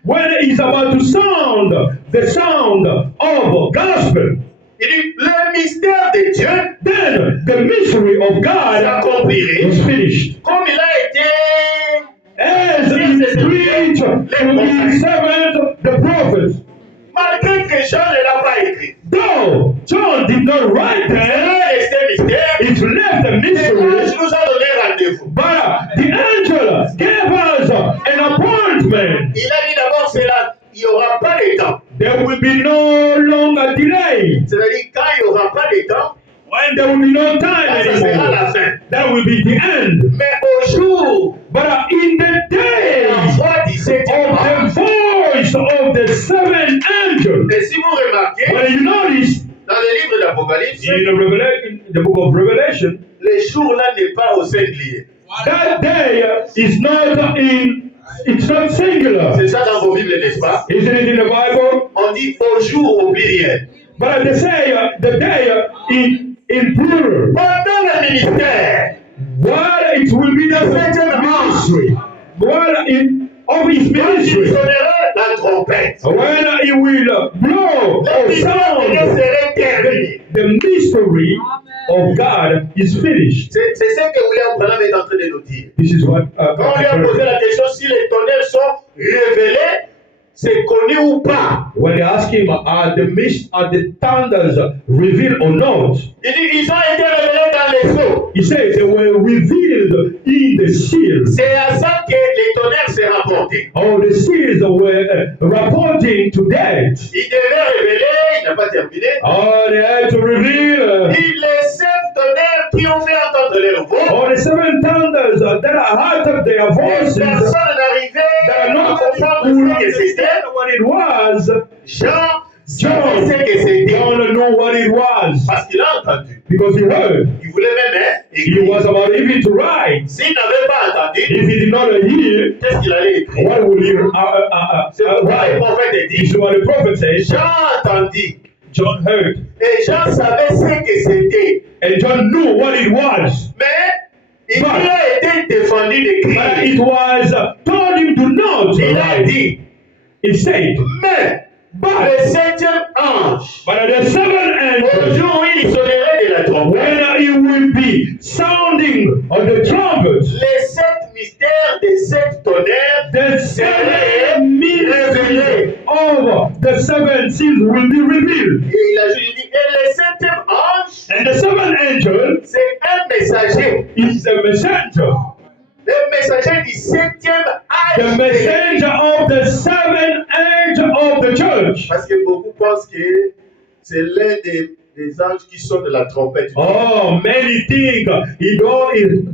when he is about to sound the sound of gospel, il dit le mystère de Dieu then the mystery of God s'accomplirait is finished. comme il a été. As he preached to his servant, the prophets. Malgré que Jean ne l'a pas écrit. Though John did not write Il them, est resté mystère. it left a L'ange mystery. nous a donné rendez-vous. But the angel gave us an appointment. Il a dit d'abord cela, il n'y aura pas de temps. There will be no longer delay. C'est-à-dire quand il n'y aura pas de temps, When there will be no time ça sera la anymore, fin. that will be the end. Mais au jour But in the day la voix du septième of ange, the voice of the seventh angel, et si vous remarquez, when you notice dans le livre d'Apocalypse, in the book of Revelation, le jour-là n'est pas au singulier. that day is not it's not singular. C'est ça dans vos Bibles, n'est-ce pas? Isn't it in the Bible? On dit au jour au pluriel. But they say the day in plural. Pendant le ministère, While it will be the ministry, while of his quand il ministry, sonnera la trompette, when he will blow le or mystère de Dieu sound, serait terminé. the mystery of God is finished. C'est ce que William Branham est en train de nous dire. This is what Quand on lui a posé la question si les tonnerres sont révélés, c'est connu ou pas. When they ask him, are the thunders revealed or not? Il dit, ils ont été révélés dans les eaux. He says they were revealed in the seals. C'est à ça que les tonnerres s'est rapporté. Oh, the seals were reporting to that. Il devait révéler, il n'a pas terminé. Oh, they had to reveal. Les 7 tonnerres qui ont fait entendre leur voix. Oh, the 7 thunders that are heard of their voices. Personne n'arrivait That are à not comprendre who ce que c'était. understand what it was. Jean John savait ce que c'était. don't know what it was Parce qu'il a entendu. because he heard. Il voulait même He écrire. was about even to write. S'il n'avait pas entendu, If he did not hear, qu'est-ce qu'il allait écrire? what will he C'est pourquoi le write? prophète This dit, is what the prophet says. Jean entendit. John heard. Et Jean savait ce que c'était. And John knew what it was. Mais il lui But- a été défendu But d'écrire. it was told him to not Il a write. dit, It said, mais but, le 7e ange, but the 7th au angel, jour où il sonnerait de la trompette, when he will be sounding of the trumpet, les 7 mystères des 7 tonnerres the 7 mysteries of the 7 seals will be revealed. Et il a juste dit, et le 7e ange, And the 7th angel c'est un messager. is the messenger. Le messager du 7e The ange. messenger of the 7th angel of the church. Parce que beaucoup pensent que c'est l'un des anges qui sonne de la trompette. Oh, many think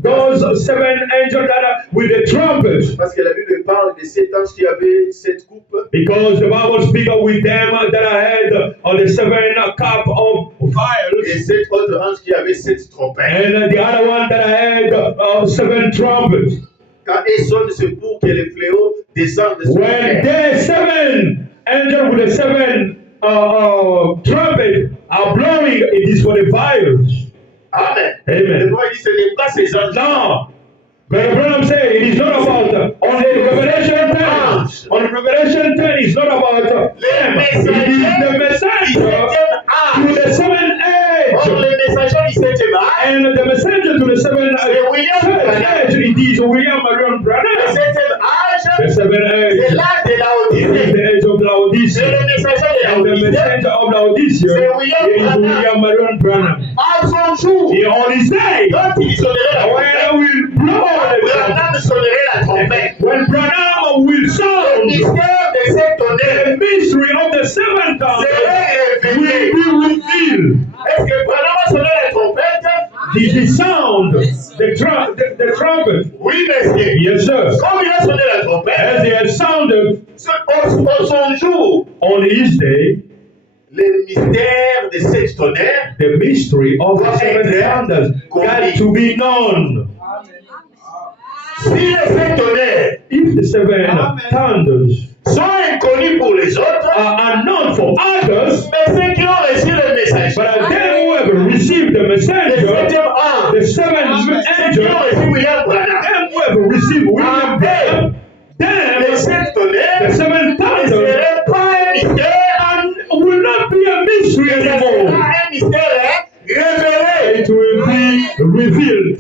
those 7 angels that are with the trumpet. Parce que la Bible parle de 7 anges qui avaient 7 coupes. Because the Bible speaks with them that I had on the 7 cup of Et fire. 7 autres anges qui avaient 7 trompettes. And the other one that I had 7 trumpets. Quand ils sonnent, c'est pour que les fléaux descendent sur When terre. the 7 angels with the 7 trumpet are blowing, it is for the fires. Amen. Amen. Le prophète dit, ce n'est pas ces anges. Now, Brother Branham said it is not about on the Revelation 10. On Revelation 10, it's not about them. It is the messenger to the 7th Or, age. le messager du 7e ange, And the messenger to the 7th age, it is William Marion le Branham. 7e âge, The 7th c'est age l'âge de is Laodicée. the age of C'est Laodicea. le messager de And the Laodicée. messenger of Laodicea is William Marion Branham. À son jour, He on his day, quand il sonnerait la when trompette, I will blow the trumpet, Branham sonnerait la trompette. when Branham will Le sound, mystère de cette tonnerre the mystery of the 7th serait trumpet will révélé. be revealed. Est-ce que Branham a sonné la trompette? The sound, the trumpet. Oui, monsieur. Yes, sir. Comme il a sonné la trompette, As he had sounded au son jour, on his day, le mystère de cette tonnerre the mystery of the 7 thunders got to be known. si les 7 tonnerres If the 7 thunders sont inconnus pour les autres, are unknown for others, mais ceux qui ont reçu le message, but them who have received the le messenger, 7e ange, the 7th ceux qui ont angel, reçu William Branham, them who have received William Branham, les them, 7 tonnerres the 7 ne thunders, seraient pas un mystère, and will not be a mystery ce sera anymore. un mystère révélé. It will be revealed.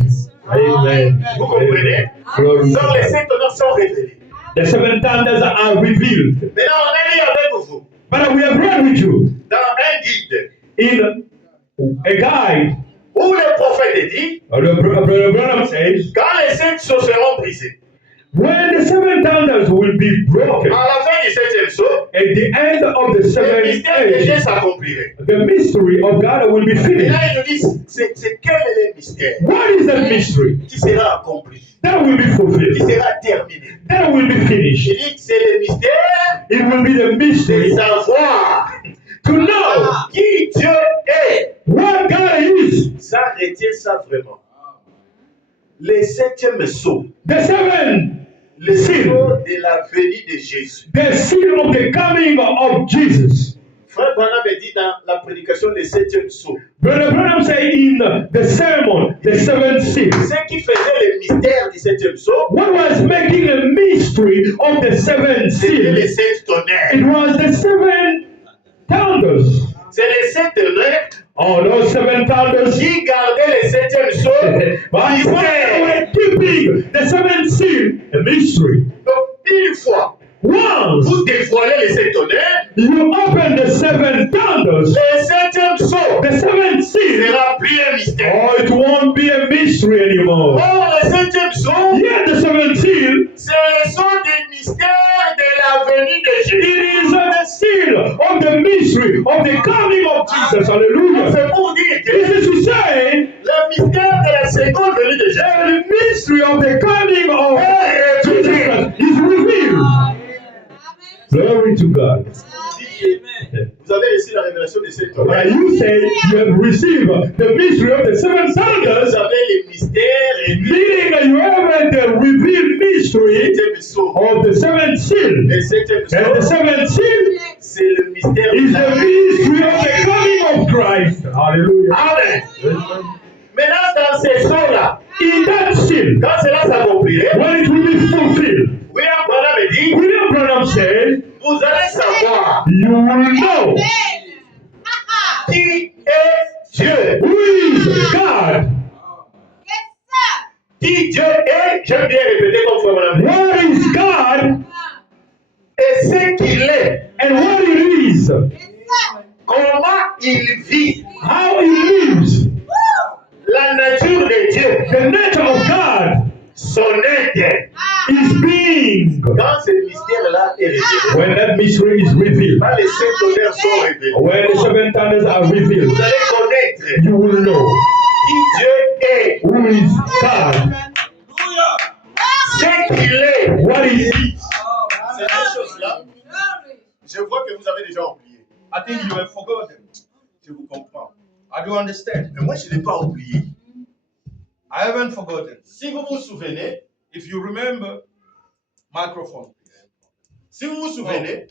Amen. Vous comprenez? Glory. Donc les 7 tonnerres sont révélés. The 7 thunders are revealed. Maintenant, on a lu avec vous But we have read with you dans un guide in a guide. où le prophète dit, Brother Branham says, quand les 7 sceaux seront brisés, when the 7 thunders will be broken à la fin du 7e sceau, at the end of the le 7th mystère de Dieu age, s'accomplirait. the mystery of God will be Et là, finished. il nous dit, c'est quel est le mystère What is that mystery? qui sera accompli, That will be qui fulfilled. sera terminé. That will be Il finished. dit que c'est le mystère It will be the de mystery savoir to know qui Dieu est. what God is. Ça, retient ça vraiment. Le 7e sceau, The 7th le seal, sceau de la venue de Jésus. the seal of the coming of Jesus. Frère Branham dit dans la prédication le 7e sceau, Brother Branham say in the sermon, the 7th seal, ce qui faisait le mystère du 7e sceau, what was making a mystery of the 7th c'était les seal? 7 tonnerres. It was the 7 thunders. C'est les 7 tonnerres Oh, those 7 thunders. qui gardaient le 7e sceau But mystère. we're keeping the 7th seal a mystery. Donc, une fois Once months, vous dévoilez les sept tonnerres, you open the 7 thunders, le septième sceau the 7th seal. sera plus un mystère. Oh, it won't be a mystery anymore. Or, le septième sceau, Yet the 7th seal, c'est le sceau des mystères de la venue de Jésus. it is the seal of the mystery of the coming of Jesus. Hallelujah. C'est pour dire que This is to say, le mystère de la seconde venue de Jésus the mystery of the coming of est Jesus révélé. is revealed. Glory to God. Vous avez reçu la révélation de sept Now tonnerres. you say you have received the mystery of the 7 Vous thunders, avez les mystères et meaning that you have the revealed mystery septième sceau. of the 7th seal. Le septième And the sceau, 7th seal c'est le mystère is de la the mystery of the coming of Christ. Hallelujah. Amen. Maintenant, dans ces sceaux-là, In that seal, quand cela s'accomplirait, when it will be fulfilled, William Branham dit, William Branham said, vous allez savoir you will know qui est Dieu. who is God, Qui Dieu est, j'aime bien répéter comme Frère Branham. what is God, Et ce qu'il est, and what it is, comment il vit, how he lives, la nature de Dieu, the nature of God son être. is being. Quand ce mystère-là est révélé, When that mystery is revealed, quand les sept tonnerres sont révélés, when the 7 thunders are revealed, vous allez connaître you will know qui Dieu est, who is God, ce qu'il est. what he is. Ces deux choses-là, je vois que vous avez déjà oublié. I think you have forgotten. Je vous comprends. I do understand. Mais moi, je n'ai pas oublié. I haven't forgotten. Si vous vous souvenez, If you remember, microphone. si vous vous souvenez,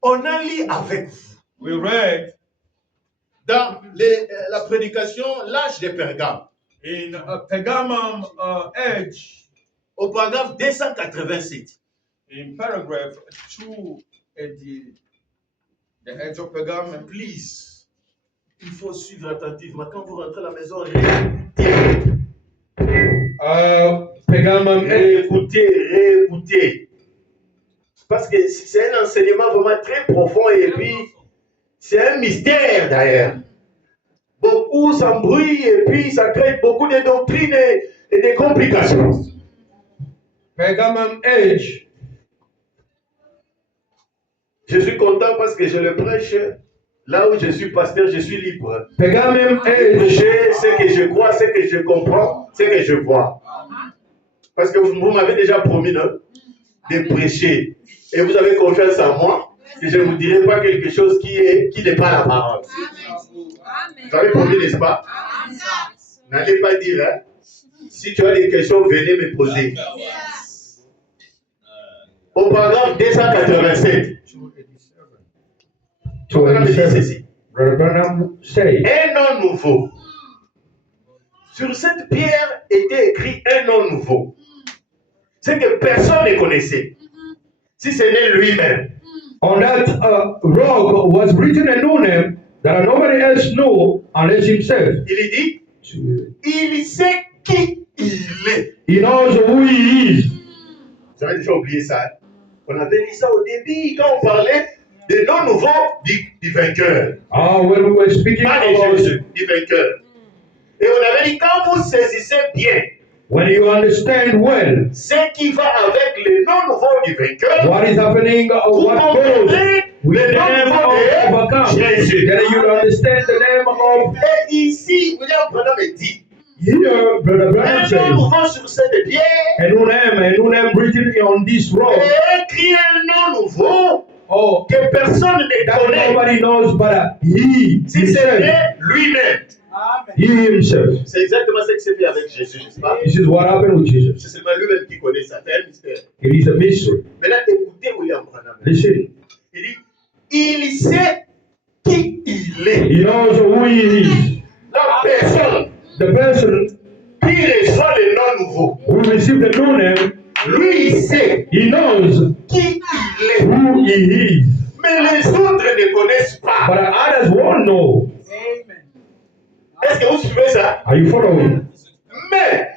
on a lu avec vous We read dans la prédication L'âge de Pergame, in Pergamum Edge, au paragraphe 287. in paragraph 2 at the edge of Pergamum. Please, il faut suivre attentivement. Quand vous rentrez à la maison, réécoutez, Pergamum réécoutez. Parce que c'est un enseignement vraiment très profond et puis c'est un mystère d'ailleurs. Beaucoup s'embrouillent et puis ça crée beaucoup de doctrines et de complications. Pergamum Edge. Je suis content parce que je le prêche là où je suis pasteur, je suis libre. Pergamum Je Edge. prêche ce que je crois, ce que je comprends, ce que je vois. Parce que vous m'avez déjà promis non, de prêcher. Et vous avez confiance en moi que je ne vous dirai pas quelque chose qui n'est pas la parole. Vous avez promis, n'est-ce pas? N'allez pas dire, hein? Si tu as des questions, venez me poser. Au paragraphe 287, on a dit ceci. Brother Branham said, Un nom nouveau. Sur cette pierre était écrit un nom nouveau. C'est que personne ne connaissait. Si ce n'est lui-même. on that rock was written a new name that nobody else knew unless himself. Il dit, il sait qui il est. He knows who he is. Vous avez déjà oublié ça. Hein? On avait dit ça au début quand on parlait des noms nouveaux du vainqueur. When we were speaking Pas de about Jésus, du vainqueur. Et on avait dit, quand vous saisissez bien when you understand well ce qui va avec le nom nouveau du vainqueur, what is happening, vous what goes comprenez with le the nom name nouveau of de overcome, Jésus. then you understand the name of Et ici, William Branham dit, here. Brother Branham un nom says, nouveau sur cette pierre, a new name written on this rock. et écrit un nom nouveau Oh, que personne ne that connaît, nobody knows but he si himself. c'était lui-même. He himself. C'est exactement ce qui s'est fait avec Jésus, n'est-ce pas? This is what happened with Jesus. C'est seulement lui-même qui connaît ça, c'est un mystère. It is a mystery. Maintenant, écoutez William Branham. Listen, Il dit, il sait qui il est. he knows who he is. La personne The person qui reçoit le nom nouveau, who received the new name, lui, il sait he knows qui il est. who he is. Mais les autres ne connaissent pas. But others won't know. Est-ce que vous suivez ça? Are you following? Mais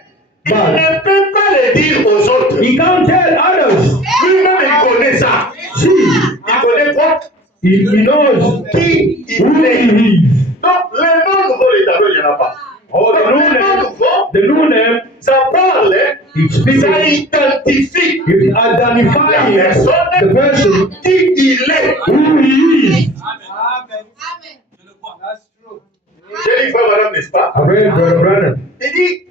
il But ne peut pas le dire aux autres. he can't tell others. Lui-même, il connaît ça. He knows qui who il est. he is. Donc, le nom nouveau, les tableaux, il n'y en a pas. Oh, Donc, the new le nom name, nouveau, the new name, ça parle, it ça speaks, identifie it la identifies the personne person qui il est. who he is. J'ai dit, frère, madame, n'est-ce pas? I read Brother Branham. Il dit,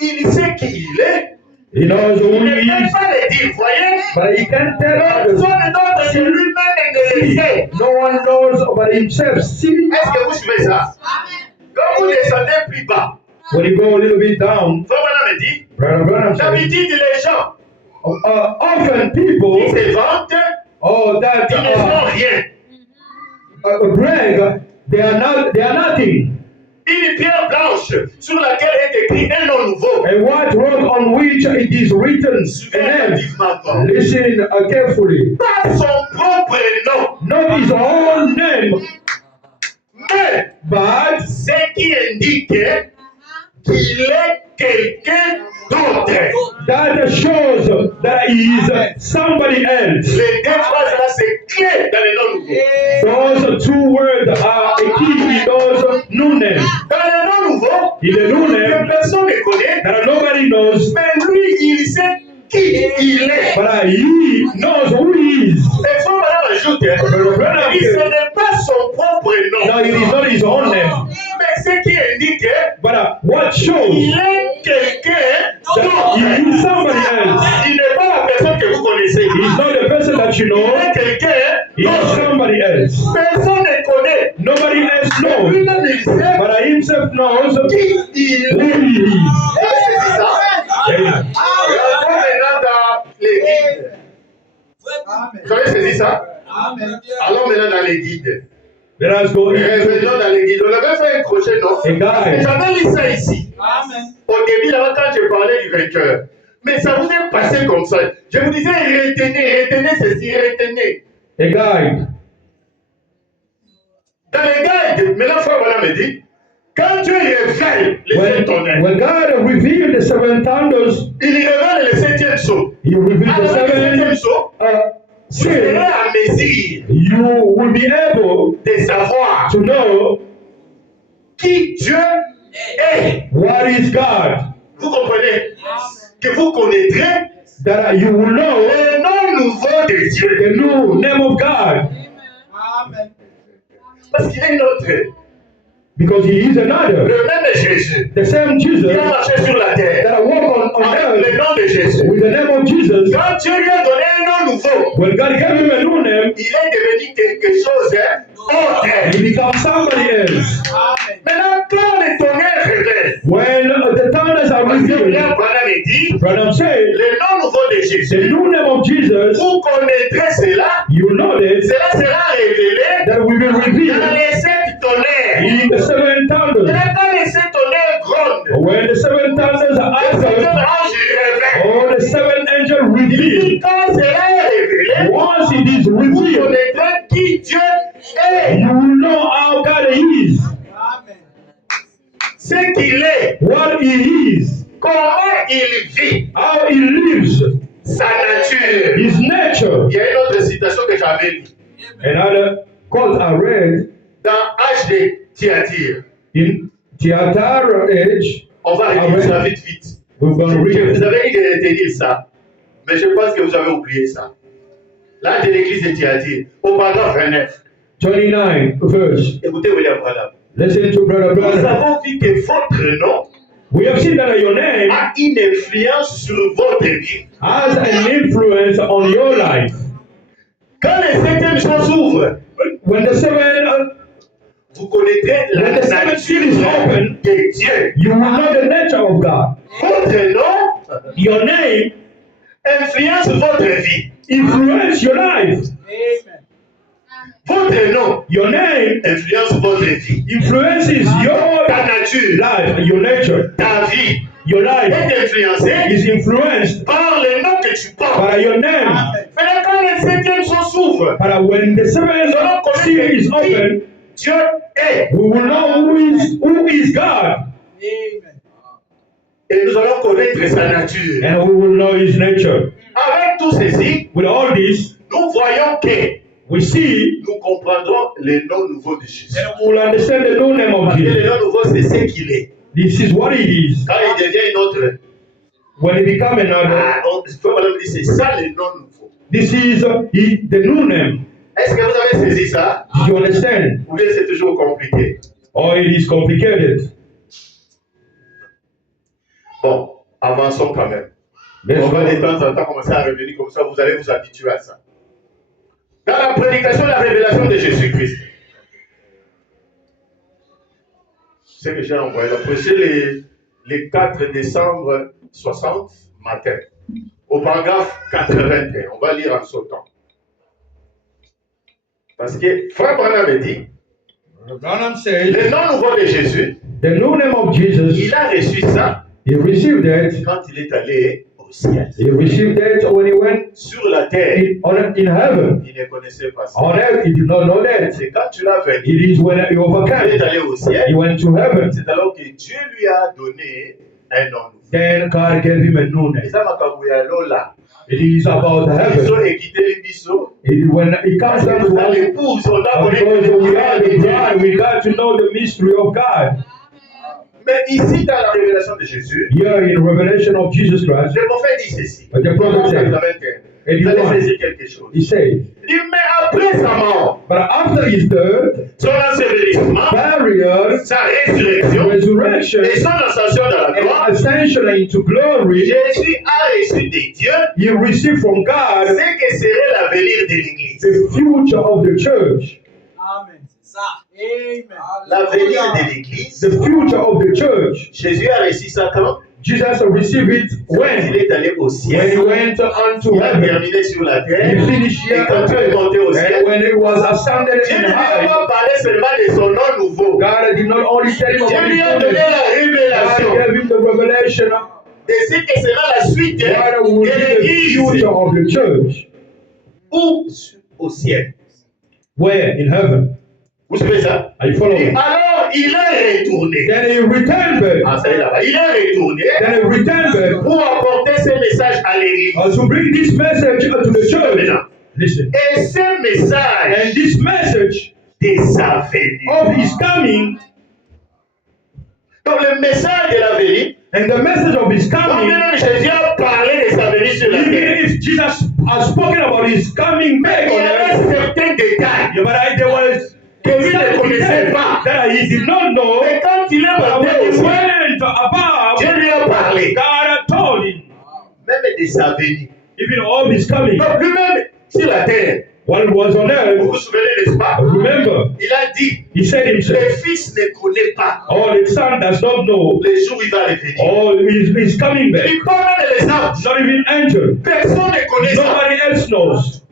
il sait qui il est. He knows who Il ne he peut is, pas le dire, voyez? but he can't tell others. Personne d'autre que lui-même ne le sait. No one knows about himself. See, Est-ce que vous suivez ça? Quand vous descendez plus bas, when you go a little bit down, frère, madame me dit, Brother Branham said, d'habitude, les gens often qui people, se vantent, that ils ne sont rien. brag, they are nothing. Une pierre blanche sur laquelle est écrit un nom nouveau. A white rock on which it is written Suivez a name. attentivement, frère. Listen carefully. Pas son propre nom, Not his own name, mais but ce qui indique qu'il est quelqu'un d'autre. that shows that he is somebody else. Les deux phrases là, c'est clé dans le nom nouveau. Those two words are a key in those new names. Dans le nom nouveau, In the new que name personne ne connaît, that nobody knows, mais lui, il sait qui il est. but he knows who he is. Et faut madame ajoute, il dit, ce n'est pas son propre Now nom, it is not his own name, mais ce qui indique but what shows qu'il est quelqu'un that d'autre. he is somebody else. Il n'est pas la personne que vous connaissez. He's not the person that you Il know, est quelqu'un he is d'autre. somebody else. Personne ne connaît. Nobody else Mais knows, lui-même, il sait but himself knows qui il who est. he is. C'est ça. Amen. Regardons maintenant dans les guides. Vous avez saisi ça? Allons maintenant dans les guides. Let us go into Revenons dans les guides. On avait fait un crochet, non? a guide. J'avais lu ça ici. Au début, là, quand je parlais du vainqueur. Mais ça vous est passé comme ça. Je vous disais, retenez ceci, retenez. A guide. Dans les guides, maintenant, frère voilà me dit, quand Dieu révèle les sept tonnerres, When God revealed the seven thunders, il révèle le septième saut. He revealed Avec the le septième seven saut, vous serez seals. à mesure You will be able de savoir to know qui Dieu est. what is God. Vous comprenez? Que vous connaîtrez That you will know le nom nouveau de Dieu. the new name of God. Parce qu'il est notre. Because He is another. Le même Jésus. The same Jesus Il a marché sur la terre. that walk on Avec earth le nom de Jésus. with the name of Jesus. Quand Dieu lui a donné un nom nouveau, When God gave him a new name, il est devenu quelque chose d'autre. he becomes somebody else. Maintenant, quand les tonnerres révèlent, When the thunders are parce que revealed, William Branham dit, Branham said, le nom nouveau de the Jésus, new name of Jesus, vous connaîtrez cela, you know this, cela sera révélé that will be dans revealed les sept tonnerres. in the seven thunders. Maintenant, quand les sept tonnerres grondent, When the seven thunders are les sept answered, anges révèlent. or the seven angels Il dit, reveal, quand cela est révélé, once it is vous revealed, connaîtrez qui Dieu est, you will know how God is, ce qu'il est, what He is, comment il vit, how He lives, sa nature. His nature. Il y a une autre citation que j'avais lue Another quote I read dans H de Thyatire. in Thyatira age, On va relire ça vite, vite. we're going to Je read vous it. avais dit de retenir ça, mais je pense que vous avez oublié ça. Là, de l'église de Thyatire, au paragraphe 29. 29 verse. Écoutez William Branham. Listen to Brother Nous Branham. avons vu que votre nom We have seen that your name a une influence sur votre vie. has an influence on your life. Quand les septièmes choses s'ouvrent, When the seven, vous connaîtrez la when the seven seal is nature open, de Dieu. you will know the nature of God. Votre nom Your name influence votre vie. influence your life. Votre nom Your name influence votre vie. influences your Ta nature, life, your nature. ta vie Your life est influencée is influenced par le nom que tu portes. by your name. Maintenant, quand les septièmes choses s'ouvrent, But when the seventh seal is open, Dieu est. we will know who is God, Et nous allons connaître sa nature. and we will know His nature. Avec tout ceci, With all this, nous voyons que we see, nous comprendrons les noms nouveaux de Jésus. and we will understand the new name of Parce que le Jesus. nom nouveau, c'est ce qu'il est. This is what he is. Quand il devient une autre, When he become another, on dit c'est ça le nom nouveau. this is the new name. Est-ce que vous avez saisi ça? Did you understand? Ou bien c'est toujours compliqué? Or it is complicated. Bon, avançons quand même. Let's On va de go. temps en temps commencer à revenir comme ça, vous allez vous habituer à ça. Dans la prédication de la révélation de Jésus-Christ, c'est que j'ai envoyé, le prêché les 4 décembre 60 matin, au paragraphe 81. On va lire en sautant. Parce que Frère Branham dit, Branham said, le nom nouveau de Jésus, the new name of Jesus, il a reçu ça he received it. quand il est allé au ciel. He received it when he went Sur la terre, in heaven. il ne connaissait pas ça. On earth, he did not know that. C'est quand tu l'as vaincu, It is when he il est overcame. allé au He ciel, went to heaven. c'est alors que Dieu lui a donné un nom nouveau. Then God gave him a new Et name. ça, makambo ya lola. It is about Ils heaven. ont équité les bisous. When it comes down to Dans us, l'épouse, on a because we are the bride, we got to know the mystery of God. Mais ici, dans la révélation de Jésus, Here in Revelation of Jesus Christ, le prophète dit ceci. the prophet said, 81. and Vous he allez won. saisir quelque chose. He said, Il dit, mais après sa mort, but after his death, son ensevelissement, burial, sa résurrection resurrection, et son ascension dans la gloire, and ascension into glory, Jésus a reçu des dieux he received from God ce que serait l'avenir de l'Église. the future of the church. Amen. Ça. Amen. L'avenir de l'Église, The future of the church. Jésus a reçu ça quand Jesus received it il when? est allé au When ciel. he went unto Il a heaven. terminé sur la He terre. finished Et here quand on il est earth. monté au And ciel, when he was ascended Dieu in ne lui a high, pas parlé seulement de son nom nouveau. God did not only tell him Dieu about lui his a donné name, la God révélation gave him the revelation de ce que sera la suite what would de be the l'Église. future of the church. Ou au ciel. Where? In heaven. Vous savez ça? Are you Et following? alors, il est retourné. Then he returned back. Ah, ça y est là-bas. Il est retourné Then he returned back pour apporter ce message à l'Église. to bring this message to the church. Listen. Et ce message And this message de sa venue. of his coming, Donc, le message de la venue, and the message of his quand coming, même Jésus a parlé de sa venue sur la even terre, if Jesus has spoken about his coming back il y on avait earth, certains détails yeah, but there was que lui ne connaissait pas. that he did not know. Mais quand il est But monté when au he ciel, went above, Dieu lui a parlé, God had told him, même de sa venue. even of his coming, Donc, lui-même, sur la terre, while he was on vous earth, vous souvenez, n'est-ce pas? remember, Il a dit, he said himself, le Fils ne connaît pas oh, the son does not know, les jours où il va revenir. oh, he's coming back. Il parle même des anges. Not even angel. Personne ne connaît ça. Nobody else knows.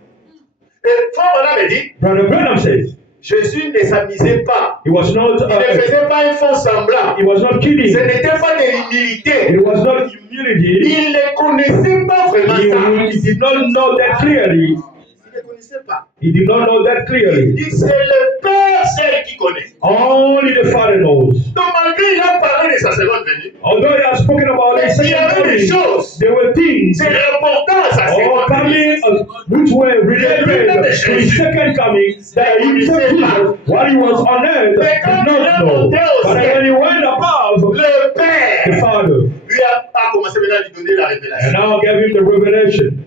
Et Frère Branham dit, Brother Branham says, Jésus ne s'amusait pas. he was not, Il ne faisait pas un faux semblant. he was not kidding. Ce n'était pas de l'humilité. It was not humility. Il ne connaissait pas vraiment He ça. did not know that clearly. Il ne connaissait pas. He did not know that Il clearly. dit, c'est le Père seul qui connaît. Only the Father knows. Donc malgré il a parlé de sa seconde venue, Although he has spoken about mais his il y second avait des coming, choses there were things c'est rapportant à sa all seconde venue. coming which were related to his second coming that he himself, while he was on earth, did not know. But when he went above, Le the Père Father, lui a commencé maintenant à lui donner la and révélation. now gave him the revelation,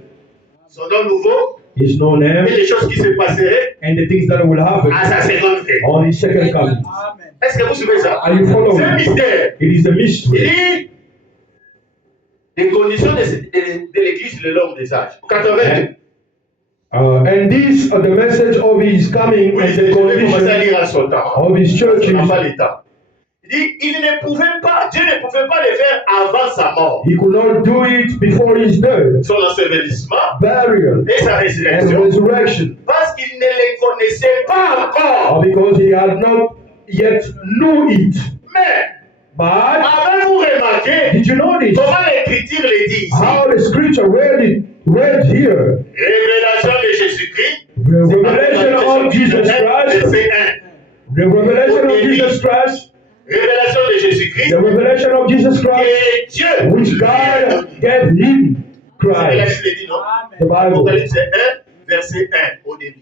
Son nom nouveau his known et name, les choses qui se passeraient and the things that will happen à sa seconde venue. on his second coming. Amen. Est-ce que vous suivez ça? Are you C'est un following? mystère. It is a Il mystery. dit les conditions de l'Église le long des âges. 82. And these are the message of his coming Oui, and je the vais commencer à condition lire en son temps. of his churches. On n'a pas le temps. Il dit, il ne pouvait pas, Dieu ne pouvait pas le faire avant sa mort. He could not do it before his death, Son ensevelissement burial, et sa and résurrection. resurrection, Parce qu'il ne les connaissait pas encore. or because he had not yet knew it. Mais, But avez-vous remarqué did you notice comment l'Écriture le dit ici? how the scripture read here? Révélation de Jésus-Christ. The revelation of Jesus Christ, Verset 1. the revelation of Jesus Christ, Révélation de Jésus-Christ. the revelation of Jesus Christ, Et Dieu which lui a God donné. gave him, C'est la Christ. Bible dit, non? The Bible. Apocalypse 1, verset 1 au début.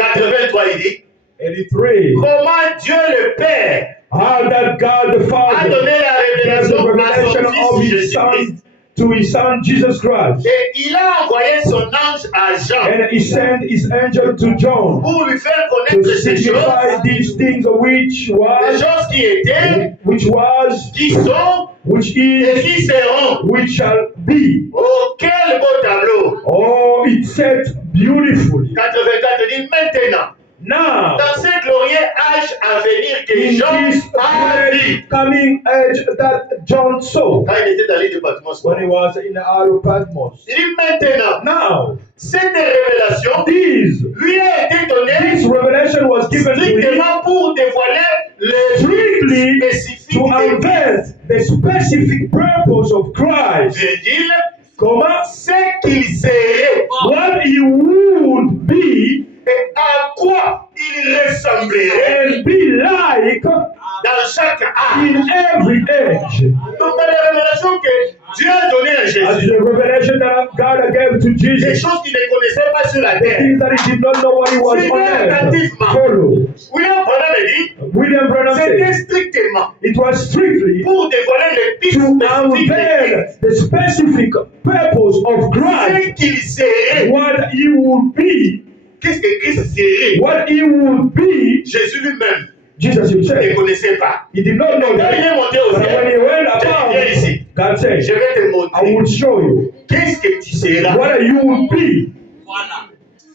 83, il dit, 83. comment Dieu le Père How that God the a Father donné la gave the révélation à revelation son of Fils His Son Jésus-Christ. to His Son Jesus Christ. Et il a envoyé son ange à Jean And He sent His angel to John pour lui faire to connaître ces signify choses, these things les choses qui étaient, which was, qui sont which et is, qui seront. which shall be. Oh, quel beau tableau! Oh, it's set beautifully. 84 dit maintenant, Now, dans ce glorieux âge à venir que in Jean this a vu, great coming age that John saw quand il était dans l'île de Patmos, when he was in the Isle of Patmos. il dit maintenant, Now, cette révélation this lui a été donnée revelation was given to him strictement pour dévoiler les strictly spécifiques to des unveil the specific purpose of Christ. Virgile, Comment? ce qu'il serait What he would be et à quoi il ressemblerait and be like dans chaque âge. in every age. Donc, dans les révélations que Dieu a données à As Jésus, the revelation that God gave to des Jesus, choses qu'il ne connaissait pas sur la terre. things that he did not know what he was on earth. Follow. William Branham dit, William Branham c'était said strictement it was strictly pour dévoiler les pistes to spécifiques de unveil Christ. the specific purpose of Christ, Ce qu'il serait, what he would be, qu'est-ce que Christ serait? what he would be. Jésus lui-même Jesus ne himself, connaissait pas. he did not know Quand il that. est monté au But when he ciel, went Dieu vient above, ici. God said, Je vais te I montrer. will show you Qu'est-ce que tu seras? what you would be, Voilà.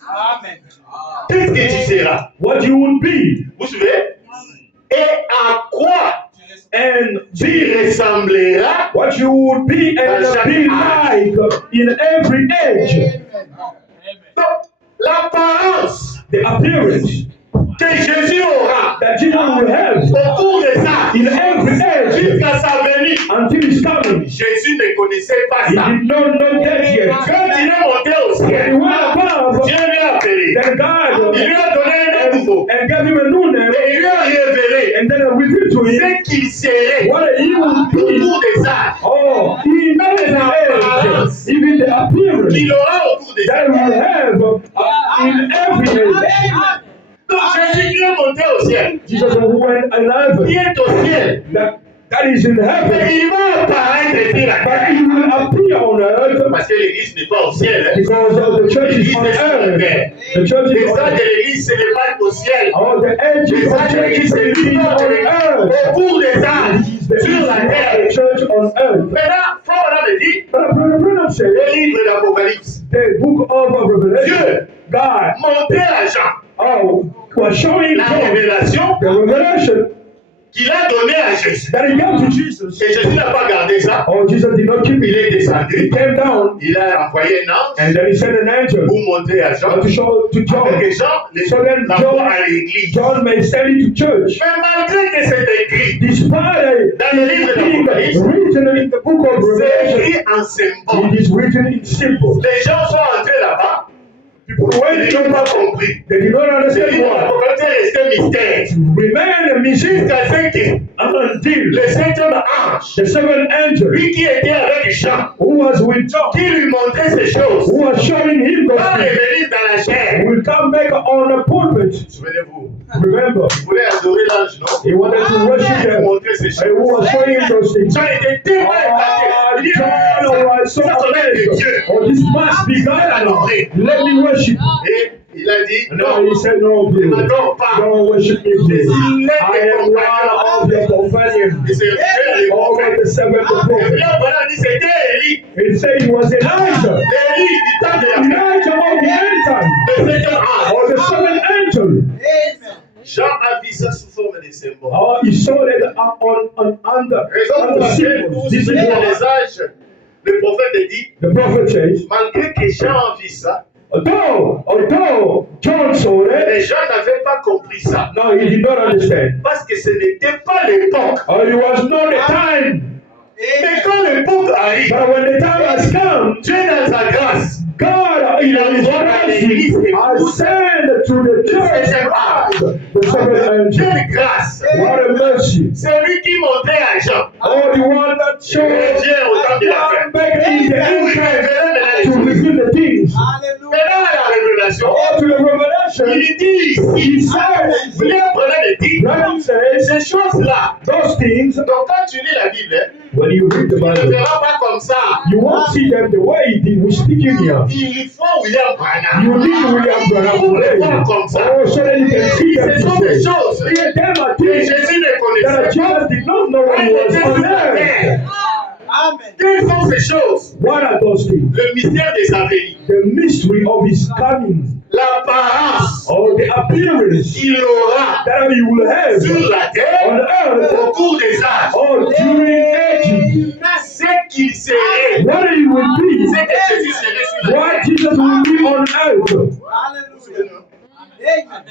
Amen. Qu'est-ce que tu seras? what you would be, Vous suivez? Et à quoi and tu be ressembleras? what you would be and be like in every age. Donc, l'apparence The appearance que Jésus aura that Jesus will have au cours de ça, in every age jusqu'à sa venue, until his coming. Jésus ne connaissait pas He ça. did not know that yet. Quand il est monté au When he ciel, went above, Dieu lui a appelé. then God Il lui a donné un nom nouveau. and gave him a new name, Et il lui a révélé and then revealed to him ce qu'il serait what he would au be. cours des âges, Oh, in every age, even the appearance qu'il aura au cours des that âges. will have in every age. Donc Jésus qui est monté au ciel, Jesus who went alive, qui est au ciel, that is in heaven, mais il va apparaître sur la but terre. he will appear on earth Parce que l'église n'est pas au ciel. Hein. because the church is on earth. The church Les is on âges de earth. l'église, ce n'est pas au ciel. All the ages Les of âges de l'église, churches c'est is l'histoire on de l'église earth. au cours des âges The sur la terre. church on earth. Maintenant, Frère Branham dit, But Brother Branham said, le livre d'Apocalypse, the book of Revelation, Dieu God, montré à Jean was showing la John révélation the revelation qu'il a donnée à Jésus. that he gave to Jesus. Et Jésus n'a pas gardé ça. Oh, Jesus did not keep Il it. est He descendu. came down Il a envoyé un ange and then he sent an angel pour montrer à Jean to show to John. afin que Jean So then l'envoie à l'église. John may send it to church. Mais malgré que c'est écrit, Despite dans le livre being d'Apocalypse, written in the book of c'est Revelation, écrit en symbole. it is written in symbol. Les gens sont entrés là-bas, When ils n'ont pas compris. they did not Le understand livre why. d'Apocalypse est resté mystère. Remain a mystery Jusqu'à ce que until le septième ange, the seventh angel, lui qui était avec Jean, who was with John, qui lui montrait ces choses, who was showing him those va things, revenir dans la chair. will come back on the pulpit. Souvenez-vous, Remember, vous voulez adorer l'ange, non? he wanted to worship Il them, montrait ces and who choses. was showing him those things. Jean était tellement épaté. Oh, Il dit, John was so ça doit être amazed. Dieu. Oh, this must be God. Let me worship. Et il a dit, And then non, he said, no, ne please. m'adore pas. Don't worship me, please. I am one of your companions. Et c'est Dieu, Over the seventh Et prophet. puis là, voilà, dit, c'était Élie. He said he was Elijah. Élie, du temps de la Elijah of the end time. le septième ange. Or the seventh angel. Jean a vu ça sous forme de symbole. Oh, he saw that under Raison pour the laquelle, symbol. vous This is savez, dans why les âges, le prophète dit, the prophet says, malgré que Jean a vu ça, although John saw it, les gens n'avaient pas compris ça. no, he did not understand. Parce que ce n'était pas l'époque. Oh, it was not the time. Mais quand l'époque arrive, But when the time has come, Dieu dans sa grâce, God in His mercy has sent to the church the seventh angel. quelle grâce! What a mercy. C'est lui qui montrait à Jean. Oh, the one that showed Dieu au temps de la fin. back in the end time to reveal the things. Maintenant, à la révélation, Oh, to the revelation, il dit dit, says, William Branham dit, Branham says, ces choses-là. those things, Donc quand tu lis la Bible, when you read the tu ne Bible, verras pas comme ça. you won't see them the way we speak in here. Il faut William Branham. You need William Branham Pour le today. voir comme ça. Oh, so that you can see them Ce sont des today. choses Here, them are que things Jésus ne that connaissait pas. Jesus did not know when he was on earth. Amen. Quelles sont ces choses? What are those things? Le mystère de sa venue. The mystery of his coming, L'apparence or the appearance qu'il aura that he will have sur la on terre earth, au cours des âges. or during ages. Ce qu'il serait. What he will be, Ce que Jésus serait sur la what terre. Jesus will be on earth. Hallelujah. Amen.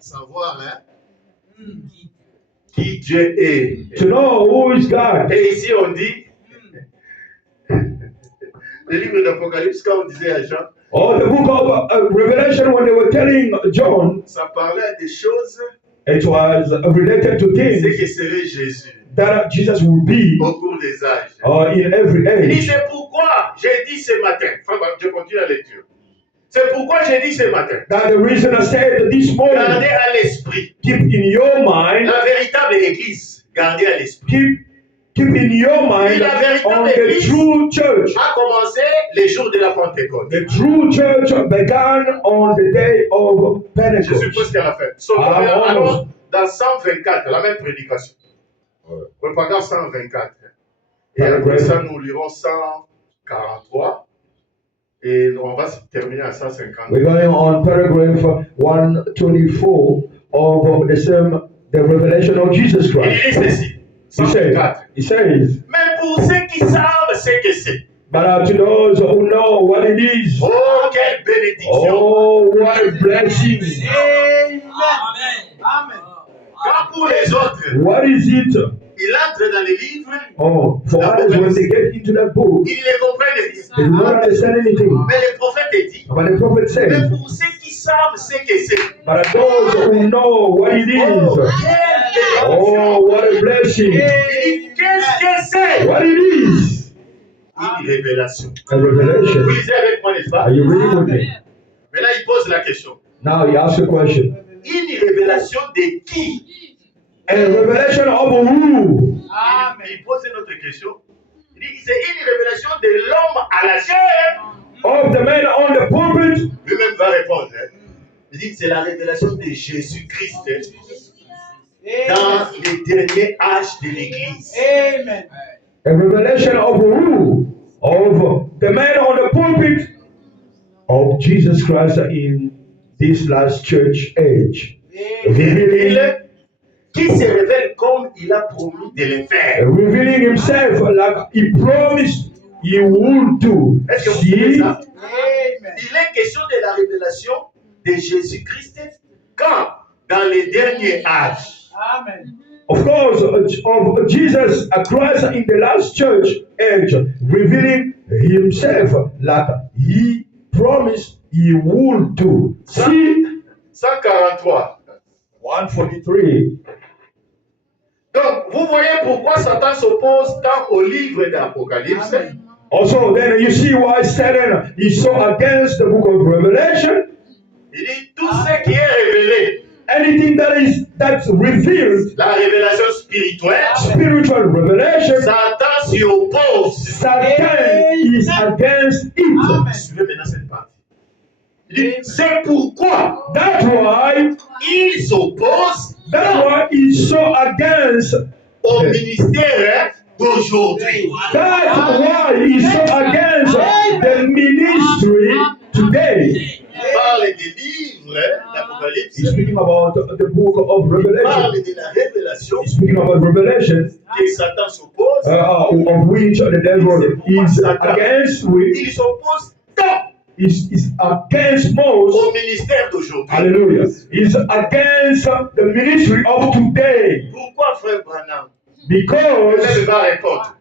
Savoir, hein, qui Dieu est. To know who is God. Et ici on dit, le livre d'Apocalypse, quand on disait à Jean, Or the book of Revelation, when they were telling John, ça parlait des choses, it was related to ce things que serait Jésus that Jesus will be au cours des âges. in every Il dit, age. c'est pourquoi j'ai dit ce matin, enfin, je continue la lecture. C'est pourquoi j'ai dit ce matin, That the reason I said this morning, gardez à l'esprit keep in your mind, la véritable église, gardez à l'esprit. keep in your mind on the true church. A commencé les jours de la Pentecôte. The true church began on the day of Je Pentecost. suppose qu'elle a fait. Sauf alors, dans 124, la même prédication. Propagande 124. Et après ça, nous lirons 143. Et on va se terminer à 150. We're going on paragraph 124 of the revelation of Jesus Il Christ. dit ceci. He 124. says, Mais pour ceux qui savent ce que c'est. but to those who know what it is, Oh, quelle bénédiction. oh, what a blessing. Amen. Amen. Amen. Quand pour les autres, What is it? il entre dans les livres, Oh, for others, when they get into that book, ils ne comprennent rien. they do not understand anything. Mais le prophète dit, But the prophet mais says, pour ceux qui savent ce que c'est. but those who know what it Oh, is, quelle oh, bénédiction. what a blessing. Il dit, qu'est-ce que c'est? What it is? Une révélation. A revelation. Vous lisez avec moi, n'est-ce pas? Are you reading with me? Maintenant, il pose la question. Now he asks a question. Une révélation de qui? A revelation of who? Il pose une autre question. Il dit, c'est une révélation de l'homme à la chair. Of the man on the pulpit? Lui-même va répondre. Hein. Il dit, c'est la révélation de Jésus-Christ dans les derniers âges de l'Église. Amen. A revelation of who? Of the man on the pulpit? Of Jesus Christ in this last church age. Revealing, Qui se révèle comme il a promis de le faire. revealing himself like he promised he would do. Est-ce que vous savez See? ça? Amen. Il est question de la révélation de Jésus-Christ quand? Dans les derniers âges. Amen. Of course, of Jesus Christ in the last church age, revealing himself like he promised he would do. See? 143. 143. Donc, vous voyez pourquoi Satan s'oppose tant au livre d'Apocalypse. Amen. Also, then you see why Satan is so against the book of Revelation. Il dit tout ce qui est révélé, Anything that's revealed, la révélation spirituelle, spiritual revelation, Satan s'y oppose. Satan is against it. Amen. Suivez maintenant cette partie. Il dit, c'est pourquoi That's why il s'oppose he's so against. au ministère d'aujourd'hui. That's why he's so against the ministry today. Il parle des livres d'Apocalypse. He's speaking about the book of Il Revelation. parle de la révélation He's speaking about Revelation, que Satan s'oppose. of which the devil is against. Il s'oppose tant Is against most. au ministère d'aujourd'hui. Hallelujah. Is against the ministry of today. Pourquoi, frère Branham? Because Il va répondre.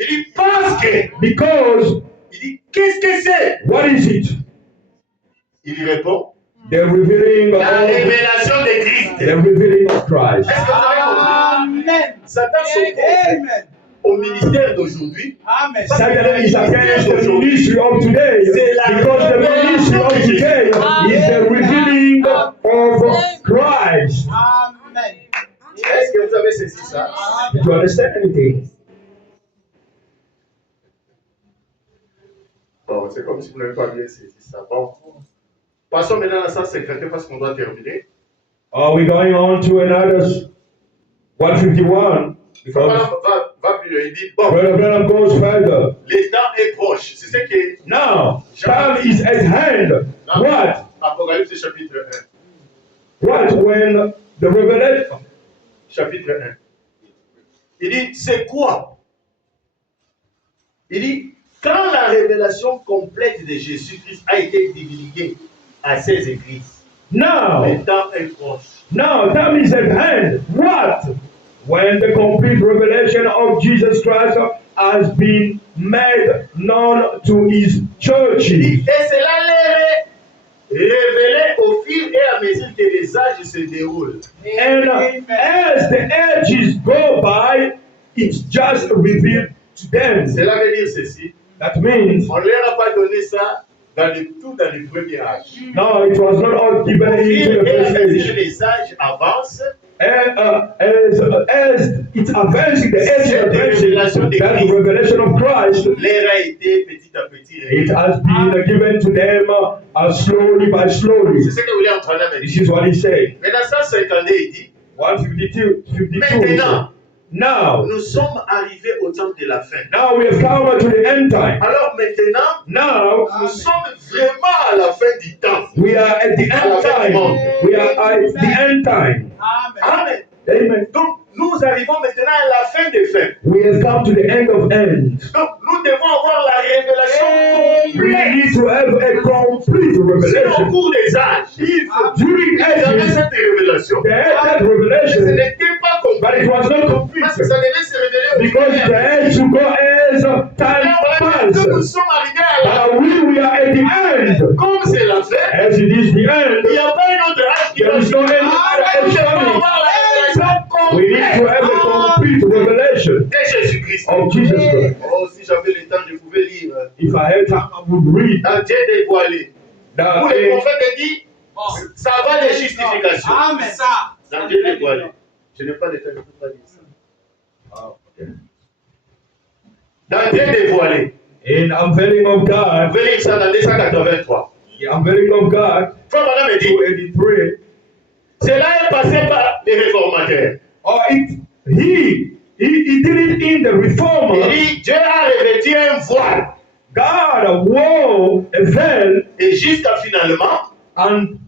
Il dit parce que. Il dit qu'est-ce que c'est? what is it? Il y répond. The revealing La of révélation de Christ. the revealing of Christ. Est-ce que vous avez compris? Amen. Satan s'oppose Amen. au ministère d'aujourd'hui. Amen. Satan is against the ministry of today because the ministry of today is the revealing of saisi ça? Did you understand anything? Bon, c'est comme si vous n'avez pas bien saisi ça. Bon. Passons maintenant à 151 parce qu'on doit terminer. Are we going on to another 151? Voilà, va plus loin. Il dit, bon, Brother Branham goes further. le temps est proche. C'est ce que Now, time is at hand. What? Apocalypse chapitre 1. What? When the revelation. Chapitre 1. Il dit, c'est quoi? Il dit, quand la révélation complète de Jésus-Christ a été divulguée à ses églises, Now, le temps est proche. now, time is at hand. What? When the complete revelation of Jesus Christ has been made known to his Il dit, churches. et cela leur est révélé au fil et à mesure que les âges se déroulent. And as the ages go by, it's just revealed to them. Cela veut dire ceci. That means, On ne leur a pas donné ça dans le premier âge. no, it was not all given Au fil into the et à first mesure age. les âges avancent, And, as it's advancing, the age is advancing, that the revelation of Christ, l'air a été petit à petit it révélé. has been given to them slowly by slowly. C'est ce que vous voulez entendre maintenant. This is what he said. Maintenant, 152, il dit, 152, 52. maintenant, Now, nous sommes arrivés au temps de la fin. now we have come to the end time. Alors maintenant, Now, nous sommes vraiment à la fin du temps. we are at the end time. We are at the end time. Amen. Amen. Donc, nous arrivons maintenant à la fin des fins. We have come to the end of end. Donc, nous devons avoir la révélation We complète. need to have a complete Si au revelation. cours des âges, If during il y avait ages cette révélation, they had that mais ce revelation, n'était pas but it complet. was not complete Parce que ça devait se révéler au because fil it had to go as time Voilà, nous passes. sommes arrivés à la But we are at the end. Comme c'est la fin, As it is the il end, n'y a pas une autre âge qui there va is no any Nous other age devons coming. avoir la révélation We need to have a complète complete revelation de Jésus-Christ. of Jesus Christ. Oh, si j'avais le temps, je pouvais lire. If I had time, I would read Dans Dieu dévoilé. Où le that. prophète dit, ça va de justification. Amen. Dans Dieu dévoilé. Je n'ai pas le temps, je ne peux pas lire ça. Dans Dieu dévoilé. In unveiling of Vous God, pouvez lire ça dans 283. the unveiling of God, Frère Madame me dit, 283. cela est passé par les réformateurs. Or he did it in the Il reformer. dit, Dieu a revêtu un voile. God wore a veil, Et jusqu'à finalement, and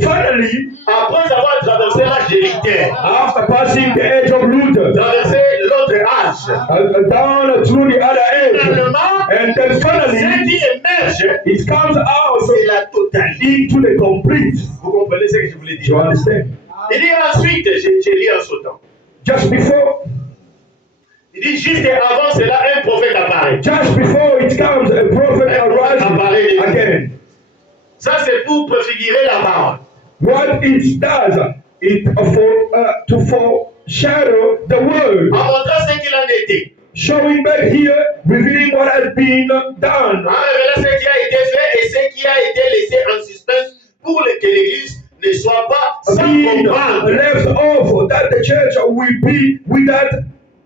finally, après avoir traversé l'âge de Luther, after passing the age of Luther, traversé l'autre âge, down through the other age, finalement, and then ce finally, qui émerge, it comes out c'est la totalité. into the complete. Vous comprenez ce que je voulais Do you dire? understand? Il dit ensuite, j'ai lu en sautant. Just before, Il dit juste avant cela, un prophète apparaît. just before it comes, a prophet arises again. Ça, c'est pour préfigurer la parole. What it does, it to foreshadow the word, En montrant ce qu'il en était. showing back here, revealing what has been done, En révélant ce qui a été fait et ce qui a été laissé en suspense pour que l'Église ne soit pas sans being comprendre. left off, that the church will be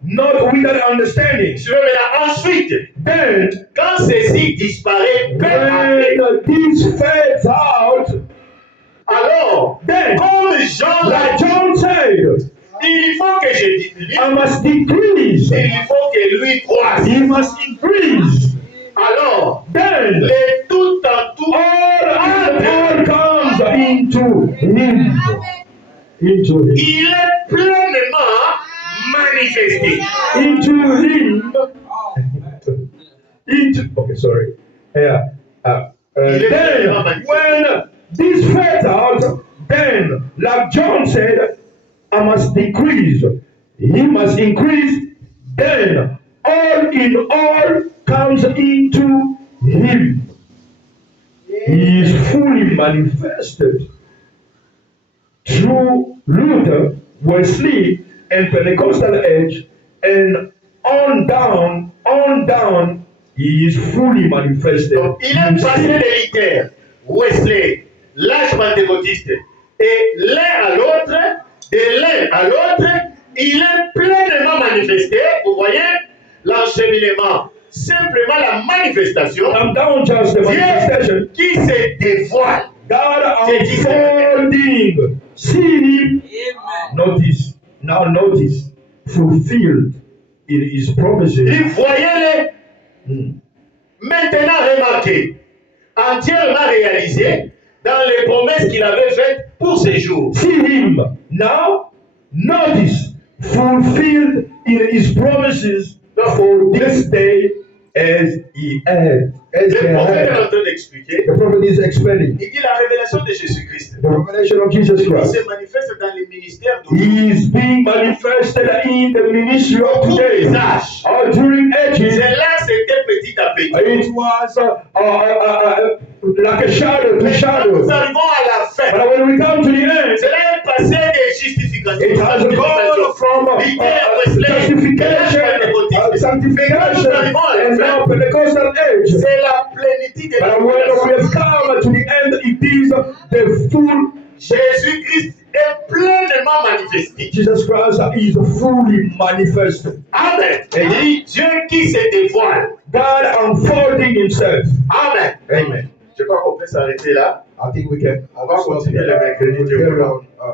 not without understanding. Je veux maintenant ensuite, Then, quand ceci disparaît, peu après, when this fades out, alors, then, comme Jean l'a like dit, John said, il faut que je diminue, I must decrease, il faut que lui croisse. he must increase. Alors, Then, le tout en tout, all comes into him. Into him. il est pleinement manifesté. Into him. Okay, sorry. Yeah. Then, when this fades out, then, like John said, I must decrease, he must increase. Then, all in all comes into him. He is fully manifested through Luther, Wesley, and Pentecostal age, and on down, he is fully manifested. Donc, il est passé de Luther, Wesley, l'âge pentecôtiste, et l'un à l'autre, de l'un à l'autre, il est pleinement manifesté. Vous voyez, l'encheminement, simplement la manifestation. I'm down just the manifestation. Dieu qui se dévoile. God unfolding. See him. Notice. Now notice. Fulfilled in his promises. Il voyait les. Maintenant, remarquez. Entièrement réalisé dans les promesses qu'il avait faites pour ces jours. See him. Now notice. Fulfilled in his promises for this day as he had. As Le he prophète est en had. train d'expliquer. The prophet is explaining Il dit la révélation de Jésus-Christ. the revelation of Jesus Il Christ. se manifeste dans les ministères He is being manifested in the ministry of tous today. les âges. During ages, C'est là, c'était petit à petit. it was like a shadow to Mais quand shadow. nous arrivons à la fin, But when we come to the end, cela est passé des justifications. it has gone from justification, sanctification, and now Pentecostal age. C'est la plénitude de la But when we have come to the end, it is the full. Jésus-Christ est pleinement manifesté. Jesus Christ is fully manifested. Amen. Et dit Dieu qui se dévoile. God unfolding himself. Amen. Amen. Je crois qu'on peut s'arrêter là. I think we can. On va continuer le mercredi. Dieu Carry voulant. on.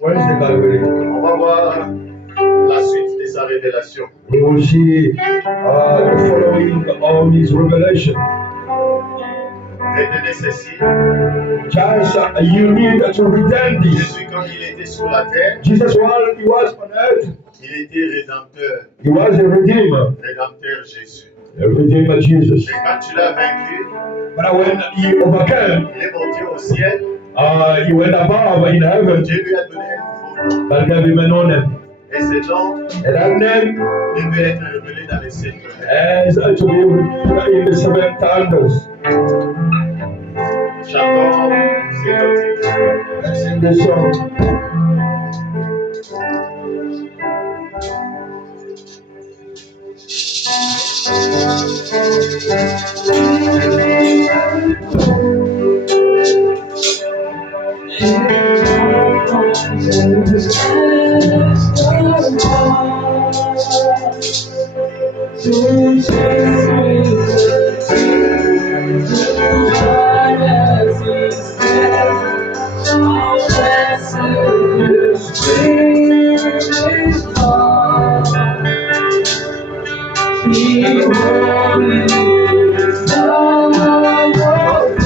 Wednesday, God willing. On va voir la suite de sa révélation. We will see the following of his revelation. Retenez ceci. Just you need to return this. Jésus, quand il était sur la terre, Jesus, while he was on earth, il était rédempteur. he was a redeemer. Rédempteur Jésus. A redeemer Jesus. Mais quand tu l'as vaincu, But when he overcame, il est monté au ciel. he went above in heaven. Dieu lui a donné un nouveau nom. God gave him a new name. Et ce nom And that name devait être révélé dans les sept tonnerres. as to be in the seven thunders. Chantons ces cantiques. Let's sing this song. Be holy, thou art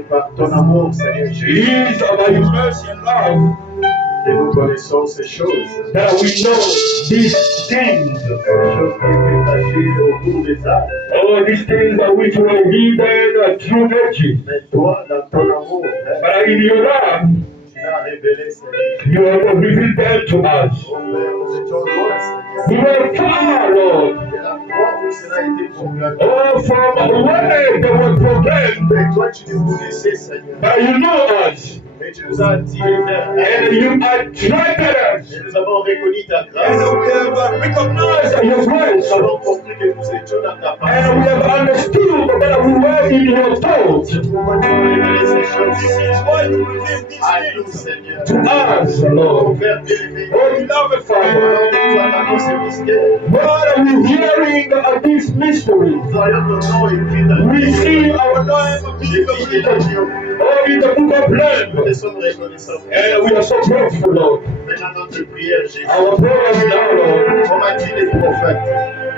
C'est par ton amour, Seigneur It Jésus, is by your mercy and love que nous connaissons ces choses. that we know these things. Ces choses qui étaient cachées au cours des âges. All these things are which were hidden through ages. Mais toi, dans ton amour, Père, But in your love, tu l'as révélé, Seigneur. you have revealed them to us. Oh Père, nous étions loin, We Seigneur. were far, Lord. Et la croix où cela a été proclamé. Oh, from where they were proclaimed. Mais toi, tu nous connaissais, Seigneur. But you know us. Et tu nous as attirés vers And you attracted us. Et nous avons reconnu ta And grâce. we have recognized your grace. Nous avons compris que nous étions dans ta And we pensée. have understood that we were in your thoughts. Pourquoi tu as révélé ces choses? This is why you reveal these À nous, things. Seigneur. To us, Mon Lord. Père bien-aimé. Oh, beloved Father. Alors que nous attendons ces mystères, What are we hearing of these mysteries? nous voyons nos noms écrits dans le We livre see our name des filles et l'avion. all in the book of Nous life. te sommes reconnaissants. And we are so grateful, Lord. Maintenant, notre prière, Jésus. Our prayers now, Lord, Comme a dit les prophètes,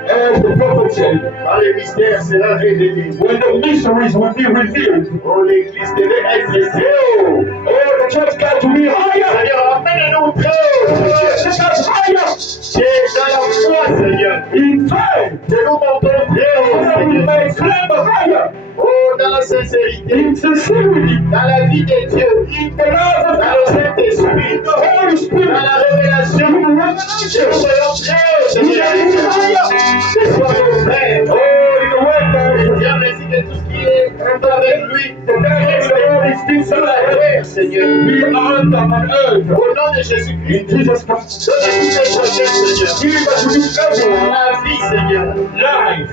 as the prophet said, par les mystères sera révélé. when the mysteries will be revealed, Oh, l'Église devait être zéro. oh, the church got to be higher. Seigneur, amène-nous très haut, Oh, Seigneur. take us higher C'est dans la foi, Seigneur. in faith. Que nous montons très haut, So that we Seigneur. may climb higher Oh, dans la sincérité, in sincerity, dans la vie de Dieu, in the love of dans le God, Saint-Esprit, in the Holy Spirit, dans la révélation. in the Que nous revelation. soyons très haut, We Seigneur. are in higher. Que soit nos frères. Oh, in the way, Et Lord. Dieu merci que tout ce qui est avec lui, The name of the Lord is still sur la alive. terre, Seigneur. We are on earth. Au nom de Jésus-Christ, In Jesus Christ. donne à tous les prochains, Seigneur. Give us with everyone La vie, Seigneur. life,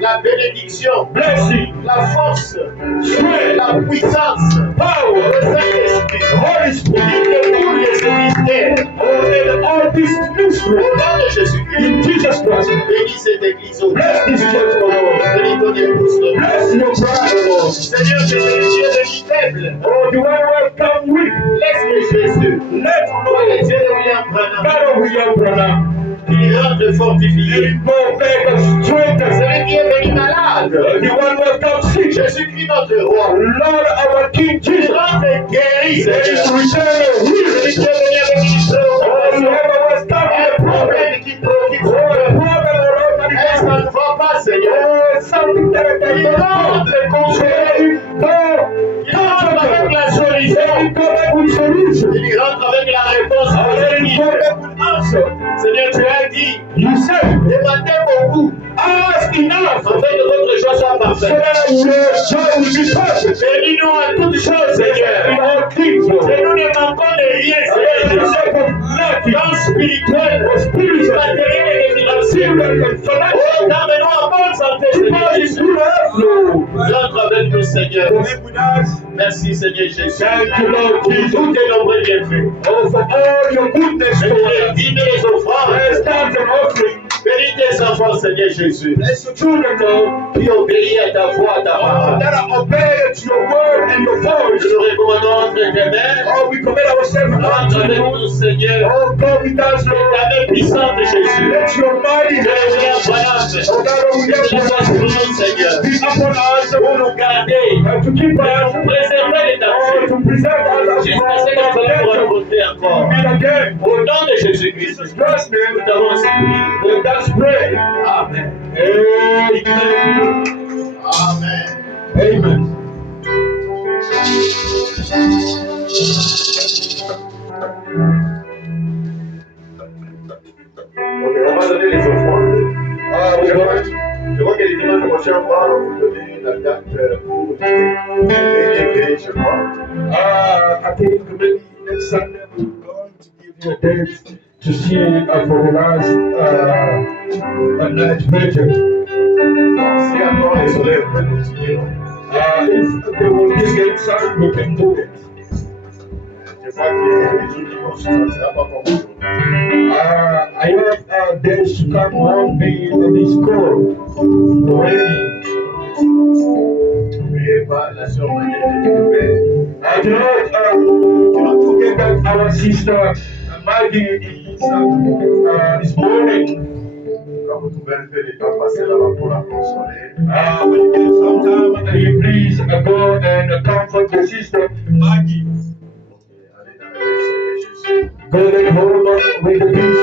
La bénédiction, blessing, la force, strength, la puissance, power, le Saint-Esprit. Holy Spirit. Il découle de ce mystère. And all this mystery. Au nom de Jésus-Christ, In Jesus Christ. bénis cette église au Bless this church, O Lord. bénis ton épouse, Lord. Bless your bride, O Lord. Seigneur, je te Dieu de vie faible. Oh, the one who come with. Laisse que Jésus, Let toi le Dieu de William Branham, God William Branham. il rentre fortifié. In both make strength. Celui qui est venu malade, The one who come sick. Jésus-Christ notre roi, Lord, our King il Jesus. rentre guéri, There is Seigneur. return Celui healing. qui est venu avec une Oh, préoccupation, whoever was un coming, the problem. problème qui préoccupe son Oh, the cœur. problem or Est-ce qu'on ne voit pas, Seigneur? oh, something that Il rentre consolé. Il rentre avec la solution. Il rentre avec la réponse positive. Seigneur, tu as dit, You said, demandez beaucoup, ask enough, afin que votre joie soit so parfaite. that your joy will be perfect. Bénis-nous en toutes choses, In Seigneur. all things, Lord. Que nous ne manquons de rien, In the Seigneur. shape of nothing, Dans spirituel, spiritual, matériel et financier. material, and Oh, financial. garde-nous en bonne santé, God Seigneur. is good earth, Lord. Rentre avec nous, Seigneur. Connect with us. Merci, Seigneur Jésus. Thank you, Lord Pour Jesus. tous tes nombreux bienfaits. Oh, for all your goodness Et to pour les us. dîmes et les offrandes. Let's stand and offering. Bénis tes enfants, Seigneur Jésus, Bless your children, Lord. qui obéissent à ta voix, à ta Oh, parole. that are obeyed to your word and your voice. Nous nous recommandons entre tes mains. Oh, we commit ourselves Rentre unto avec you. nous, Seigneur. Oh, God, with us, Ta Lord. main puissante, Jésus. Let your mighty Que hand, William Branham, oh God, we que have la for us, sois Seigneur, be upon us, pour nous garder, and to keep pour us, nous préserver les oh, dangers. to preserve us Jusqu'à from ce que nous allons nous danger. rencontrer encore. Meet again. Au nom de Jésus-Christ, Jesus Christ's name, nous t'avons supplié. let us pray. Amen. Amen. Amen. Amen. Ok, on va donner les offrandes. Je vois que les dimanches prochains, on va vous donner la date pour les je crois. I think maybe next Sunday we're going to give you a date to see for the last night vigil. Si encore les soleils, on peut continuer. If there will be again sun, we can do it. Je crois qu'il y a des jours qui vont se passer, pas comme aujourd'hui. I have days to come won't be this cold, rainy. N'oubliez pas la sœur Marie qui nous fait. Do not forget that our sister Maggie is mourning. Quand vous trouvez un peu de temps, passez là-bas pour la consoler. When you get some time, please go and comfort the sister. Maggie. Ok, allez dans le nom du Seigneur Jésus. Go let home with the peace